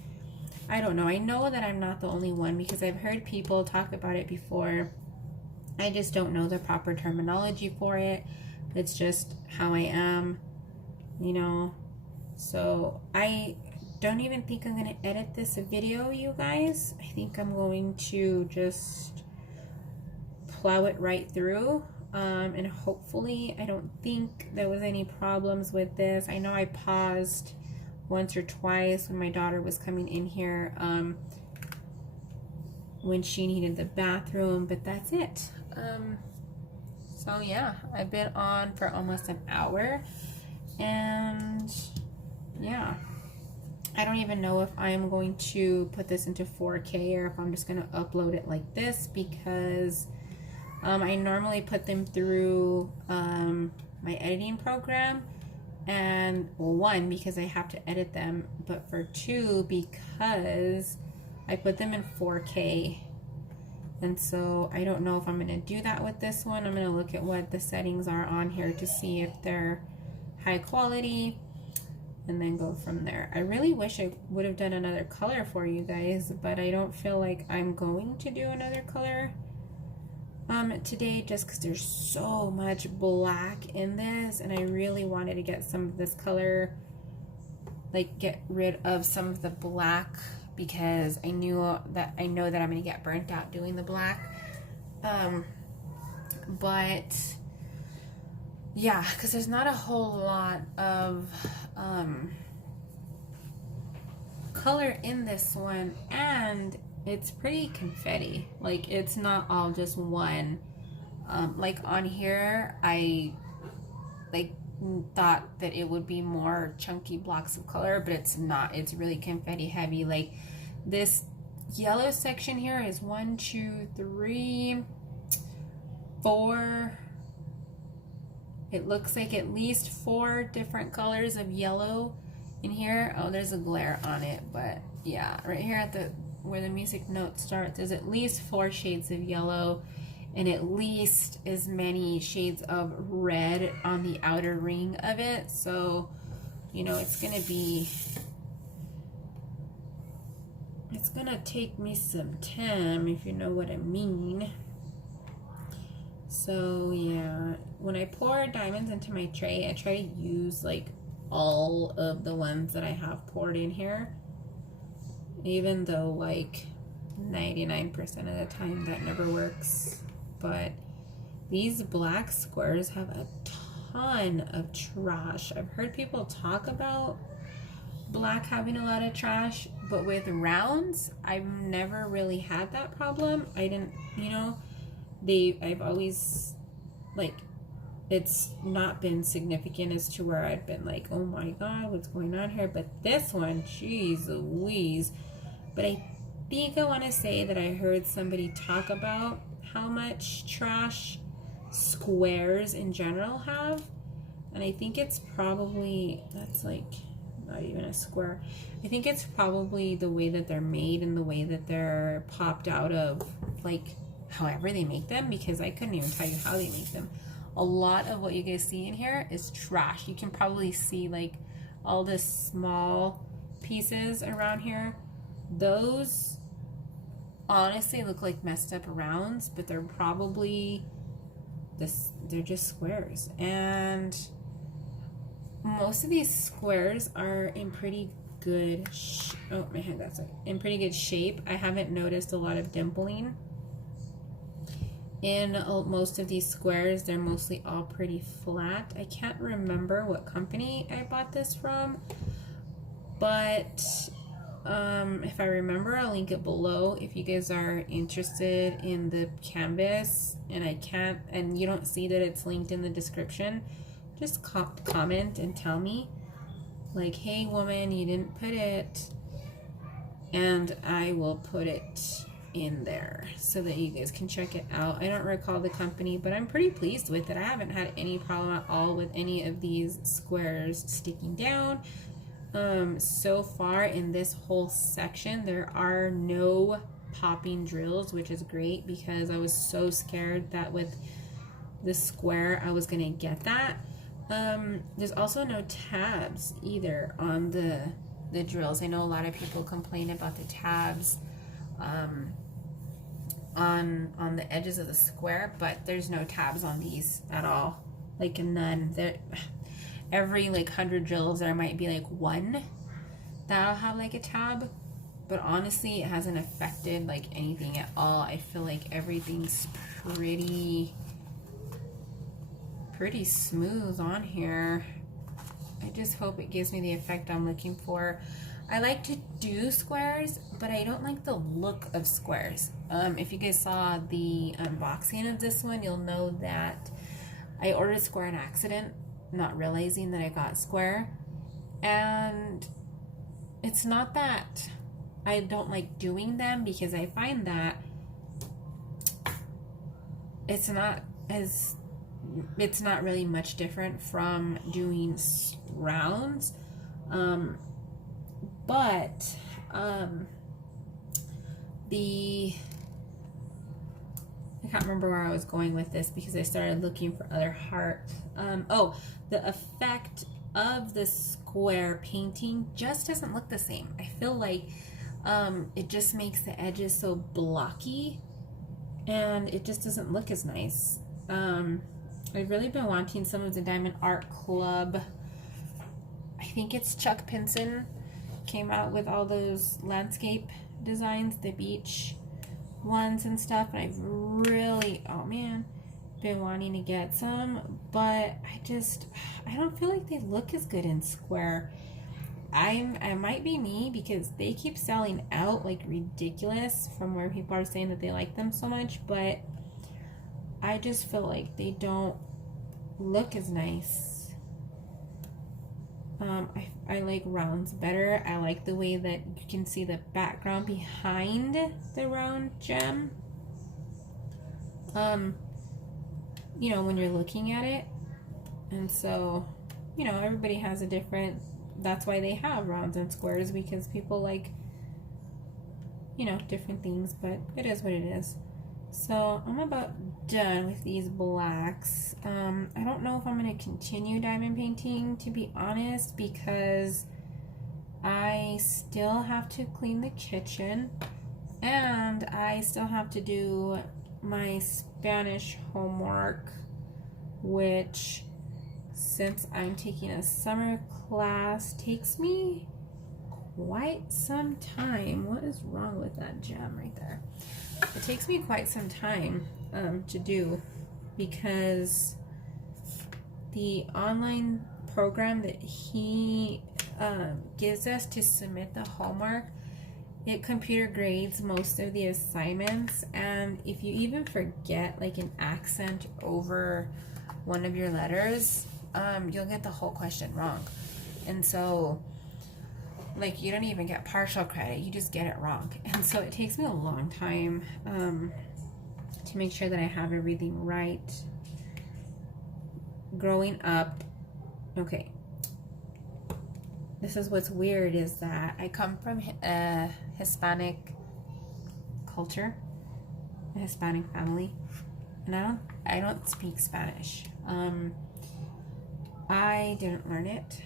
I don't know. I know that I'm not the only one, because I've heard people talk about it before. I just don't know the proper terminology for it. It's just how I am, So I don't even think I'm going to edit this video, you guys. I think I'm going to just plow it right through. And hopefully, I don't think there was any problems with this. I know I paused once or twice when my daughter was coming in here, when she needed the bathroom, but that's it. So yeah, I've been on for almost an hour, and yeah, I don't even know if I'm going to put this into 4K or if I'm just going to upload it like this, because I normally put them through my editing program, and one, because I have to edit them, but for two, because I put them in 4K. And so I don't know if I'm going to do that with this one. I'm going to look at what the settings are on here to see if they're high quality, and then go from there. I really wish I would have done another color for you guys, but I don't feel like I'm going to do another color today, just because there's so much black in this, and I really wanted to get some of this color, like get rid of some of the black, because I know that I'm going to get burnt out doing the black. But yeah, because there's not a whole lot of color in this one, and it's pretty confetti. Like, it's not all just one. Like on here, I thought that it would be more chunky blocks of color, but it's not. It's really confetti heavy. Like, this yellow section here is 1, 2, 3, 4. It looks like at least 4 different colors of yellow in here. Oh, there's a glare on it, but yeah, right here at the where the music note starts, there's at least 4 shades of yellow and at least as many shades of red on the outer ring of it. So, it's gonna take me some time, if you know what I mean. So yeah, when I pour diamonds into my tray, I try to use like all of the ones that I have poured in here, even though like 99% of the time that never works. But these black squares have a ton of trash. I've heard people talk about black having a lot of trash, but with rounds, I've never really had that problem. I didn't, I've always, like, it's not been significant as to where I've been like, oh my god, what's going on here? But this one, jeez Louise. But I think I want to say that I heard somebody talk about how much trash squares in general have, and I think it's probably, that's like not even a square. I think it's probably the way that they're made and the way that they're popped out of, like, however they make them, because I couldn't even tell you how they make them. A lot of what you guys see in here is trash. You can probably see like all this small pieces around here, those honestly look like messed up rounds, but they're probably they're just squares. And most of these squares are in pretty good oh, my hand got stuck. In pretty good shape. I haven't noticed a lot of dimpling in most of these squares. They're mostly all pretty flat. I can't remember what company I bought this from, but if I remember, I'll link it below if you guys are interested in the canvas, and you don't see that it's linked in the description, just comment and tell me, like, hey woman, you didn't put it, and I will put it in there so that you guys can check it out. I don't recall the company, but I'm pretty pleased with it. I haven't had any problem at all with any of these squares sticking down. So far in this whole section, there are no popping drills, which is great because I was so scared that with the square I was gonna get that. There's also no tabs either on the drills. I know a lot of people complain about the tabs on the edges of the square, but there's no tabs on these at all, like none. Every like 100 drills there might be like one that'll have like a tab, but honestly it hasn't affected like anything at all. I feel like everything's pretty smooth on here. I just hope it gives me the effect I'm looking for. I like to do squares, but I don't like the look of squares. If you guys saw the unboxing of this one, you'll know that I ordered square on accident, not realizing that I got square. And it's not that I don't like doing them, because I find that it's not really much different from doing rounds. But I can't remember where I was going with this because I started looking for other hearts. The effect of the square painting just doesn't look the same. I feel like it just makes the edges so blocky and it just doesn't look as nice. I've really been wanting some of the Diamond Art Club. I think it's Chuck Pinson came out with all those landscape designs, the beach ones and stuff, and I've really, oh man, been wanting to get some, but I don't feel like they look as good in square. It might be me because they keep selling out like ridiculous from where people are saying that they like them so much, but I just feel like they don't look as nice. I like rounds better. I like the way that you can see the background behind the round gem. You know, when you're looking at it. And so, you know, everybody has a different, that's why they have rounds and squares, because people like, you know, different things, but it is what it is. So I'm about done with these blacks. I don't know if I'm going to continue diamond painting, to be honest, because I still have to clean the kitchen and I still have to do my Spanish homework, which, since I'm taking a summer class, takes me quite some time. What is wrong with that gem right there? It takes me quite some time to do, because the online program that he gives us to submit the homework, it computer grades most of the assignments, and if you even forget like an accent over one of your letters, you'll get the whole question wrong. And so like you don't even get partial credit, you just get it wrong. And so it takes me a long time to make sure that I have everything right. Growing up, okay, this is what's weird, is that I come from a Hispanic culture, a Hispanic family, and I don't speak Spanish. I didn't learn it.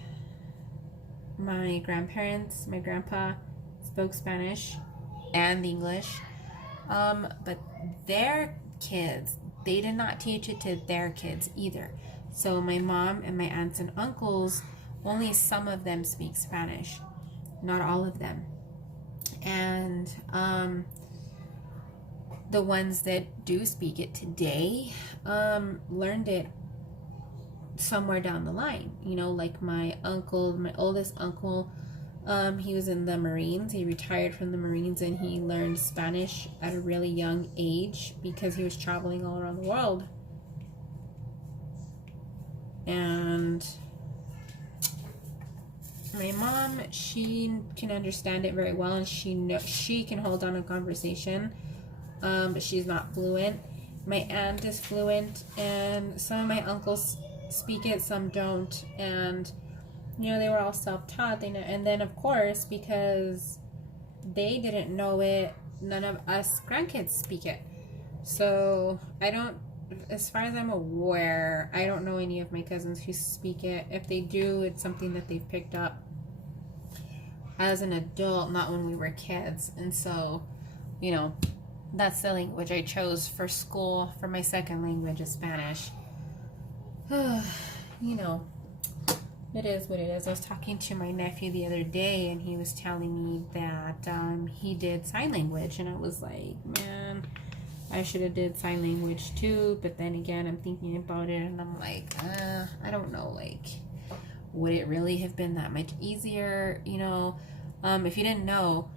my grandparents, my grandpa spoke Spanish and English, but their kids, they did not teach it to their kids either. So my mom and my aunts and uncles, only some of them speak Spanish, not all of them. And the ones that do speak it today learned it somewhere down the line. You know, like my uncle, my oldest uncle, he was in the Marines. He retired from the Marines and he learned Spanish at a really young age because he was traveling all around the world. And my mom, she can understand it very well, and she can hold on a conversation, but she's not fluent. My aunt is fluent, and some of my uncles speak it, some don't, and you know, they were all self-taught. They know, and then of course, because they didn't know it, none of us grandkids speak it. So I don't, as far as I'm aware, I don't know any of my cousins who speak it. If they do, it's something that they've picked up as an adult, not when we were kids. And so, you know, that's the language I chose for school. For my second language is Spanish. You know, it is what it is. I was talking to my nephew the other day, and he was telling me that he did sign language, and I was like, man, I should have did sign language too. But then again, I'm thinking about it, and I'm like, I don't know, like, would it really have been that much easier? You know, if you didn't know,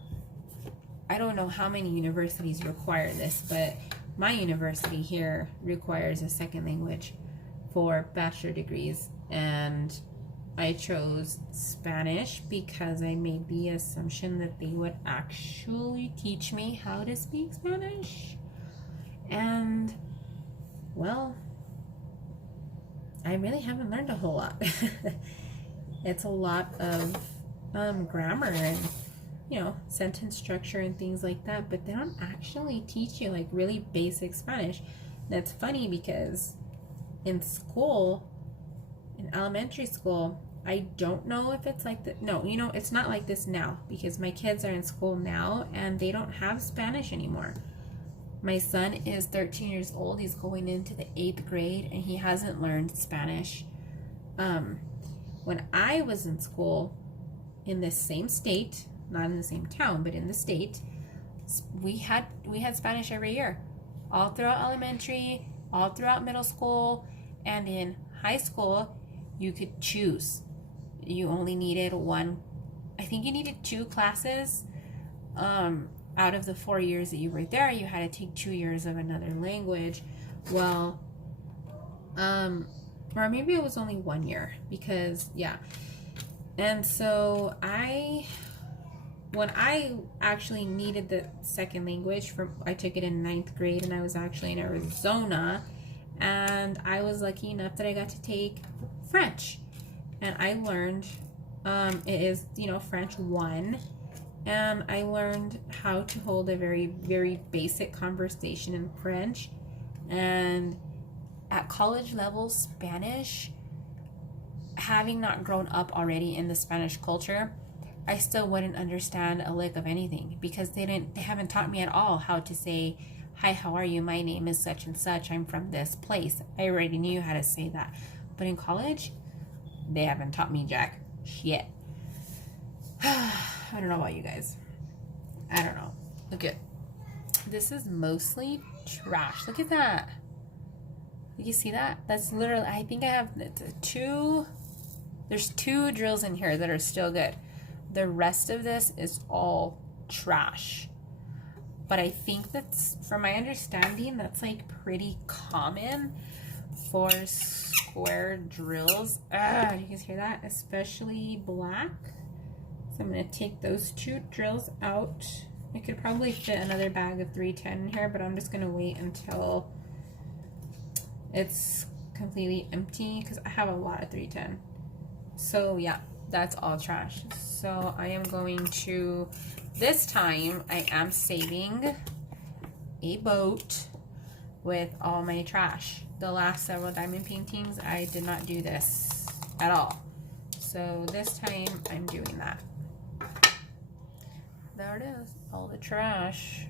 I don't know how many universities require this, but my university here requires a second language for bachelor degrees, and I chose Spanish because I made the assumption that they would actually teach me how to speak Spanish. And, well, I really haven't learned a whole lot. It's a lot of grammar and, you know, sentence structure and things like that, but they don't actually teach you like really basic Spanish. That's funny because in school, in elementary school, I don't know if it's like that. No, you know, it's not like this now because my kids are in school now and they don't have Spanish anymore. My son is 13 years old. He's going into the 8th grade and he hasn't learned Spanish. When I was in school in this same state, not in the same town, but in the state, we had Spanish every year, all throughout elementary, all throughout middle school, and in high school, you could choose. You only needed one, I think you needed 2 classes. Out of the 4 years that you were there, you had to take 2 years of another language. Well, or maybe it was only 1 year because, yeah. And so when I actually needed the second language, I took it in 9th grade, and I was actually in Arizona, and I was lucky enough that I got to take French, and I learned, it is, you know, French 1, and I learned how to hold a very, very basic conversation in French. And at college level Spanish, having not grown up already in the Spanish culture, I still wouldn't understand a lick of anything because they haven't taught me at all how to say, hi, how are you? My name is such and such. I'm from this place. I already knew how to say that. But in college, they haven't taught me jack shit. I don't know about you guys. I don't know. Look at, this is mostly trash. Look at that. You see that? That's literally, I think I have there's 2 drills in here that are still good. The rest of this is all trash. But I think that's, from my understanding, that's like pretty common for square drills. Do you guys hear that? Especially black. So I'm going to take those 2 drills out. I could probably fit another bag of 310 in here, but I'm just going to wait until it's completely empty because I have a lot of 310. So yeah, that's all trash. So I am going to, this time I am saving a boat with all my trash. The last several diamond paintings, I did not do this at all. So this time I'm doing that. There it is, all the trash.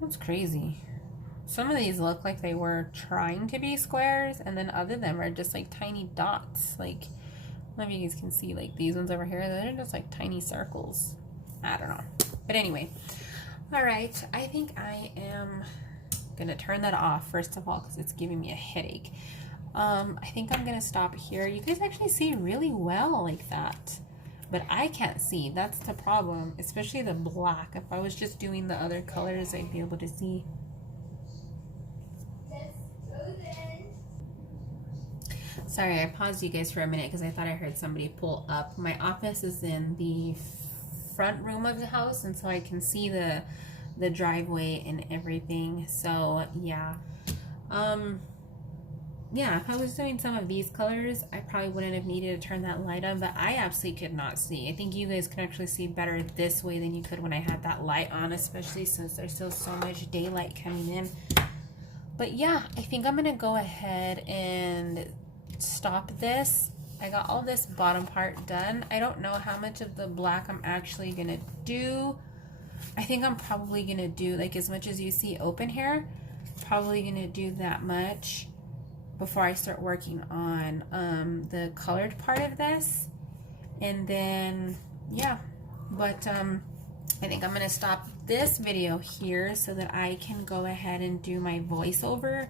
That's crazy. Some of these look like they were trying to be squares, and then other them are just like tiny dots. Like, I don't know if you guys can see, like these ones over here, they're just like tiny circles. I don't know. But anyway, all right, I think I am gonna turn that off first of all because it's giving me a headache. I think I'm gonna stop here. You guys actually see really well like that, but I can't see. That's the problem, especially the black. If I was just doing the other colors, I'd be able to see. Sorry, I paused you guys for a minute because I thought I heard somebody pull up. My office is in the front room of the house, and so I can see the driveway and everything. So yeah, yeah, if I was doing some of these colors, I probably wouldn't have needed to turn that light on, but I absolutely could not see. I think you guys can actually see better this way than you could when I had that light on, especially since there's still so much daylight coming in. But yeah, I think I'm gonna go ahead and stop this. I got all this bottom part done. I don't know how much of the black I'm actually gonna do. I think I'm probably gonna do like as much as you see open here. Probably gonna do that much before I start working on the colored part of this. And then yeah, but I think I'm gonna stop this video here so that I can go ahead and do my voiceover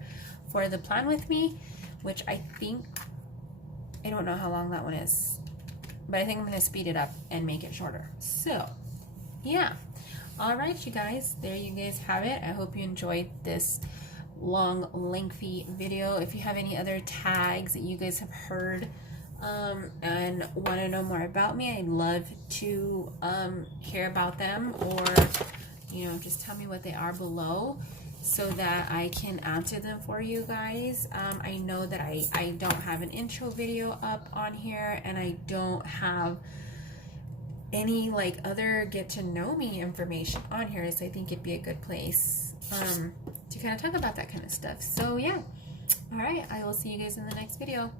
for the Plan With Me, which I think, I don't know how long that one is, but I think I'm gonna speed it up and make it shorter. So yeah, all right, you guys, there you guys have it. I hope you enjoyed this long, lengthy video. If you have any other tags that you guys have heard and want to know more about me, I'd love to hear about them, or you know, just tell me what they are below so that I can answer them for you guys. I know that I don't have an intro video up on here, and I don't have any like other get to know me information on here, so I think it'd be a good place to kind of talk about that kind of stuff. So yeah, all right, I will see you guys in the next video.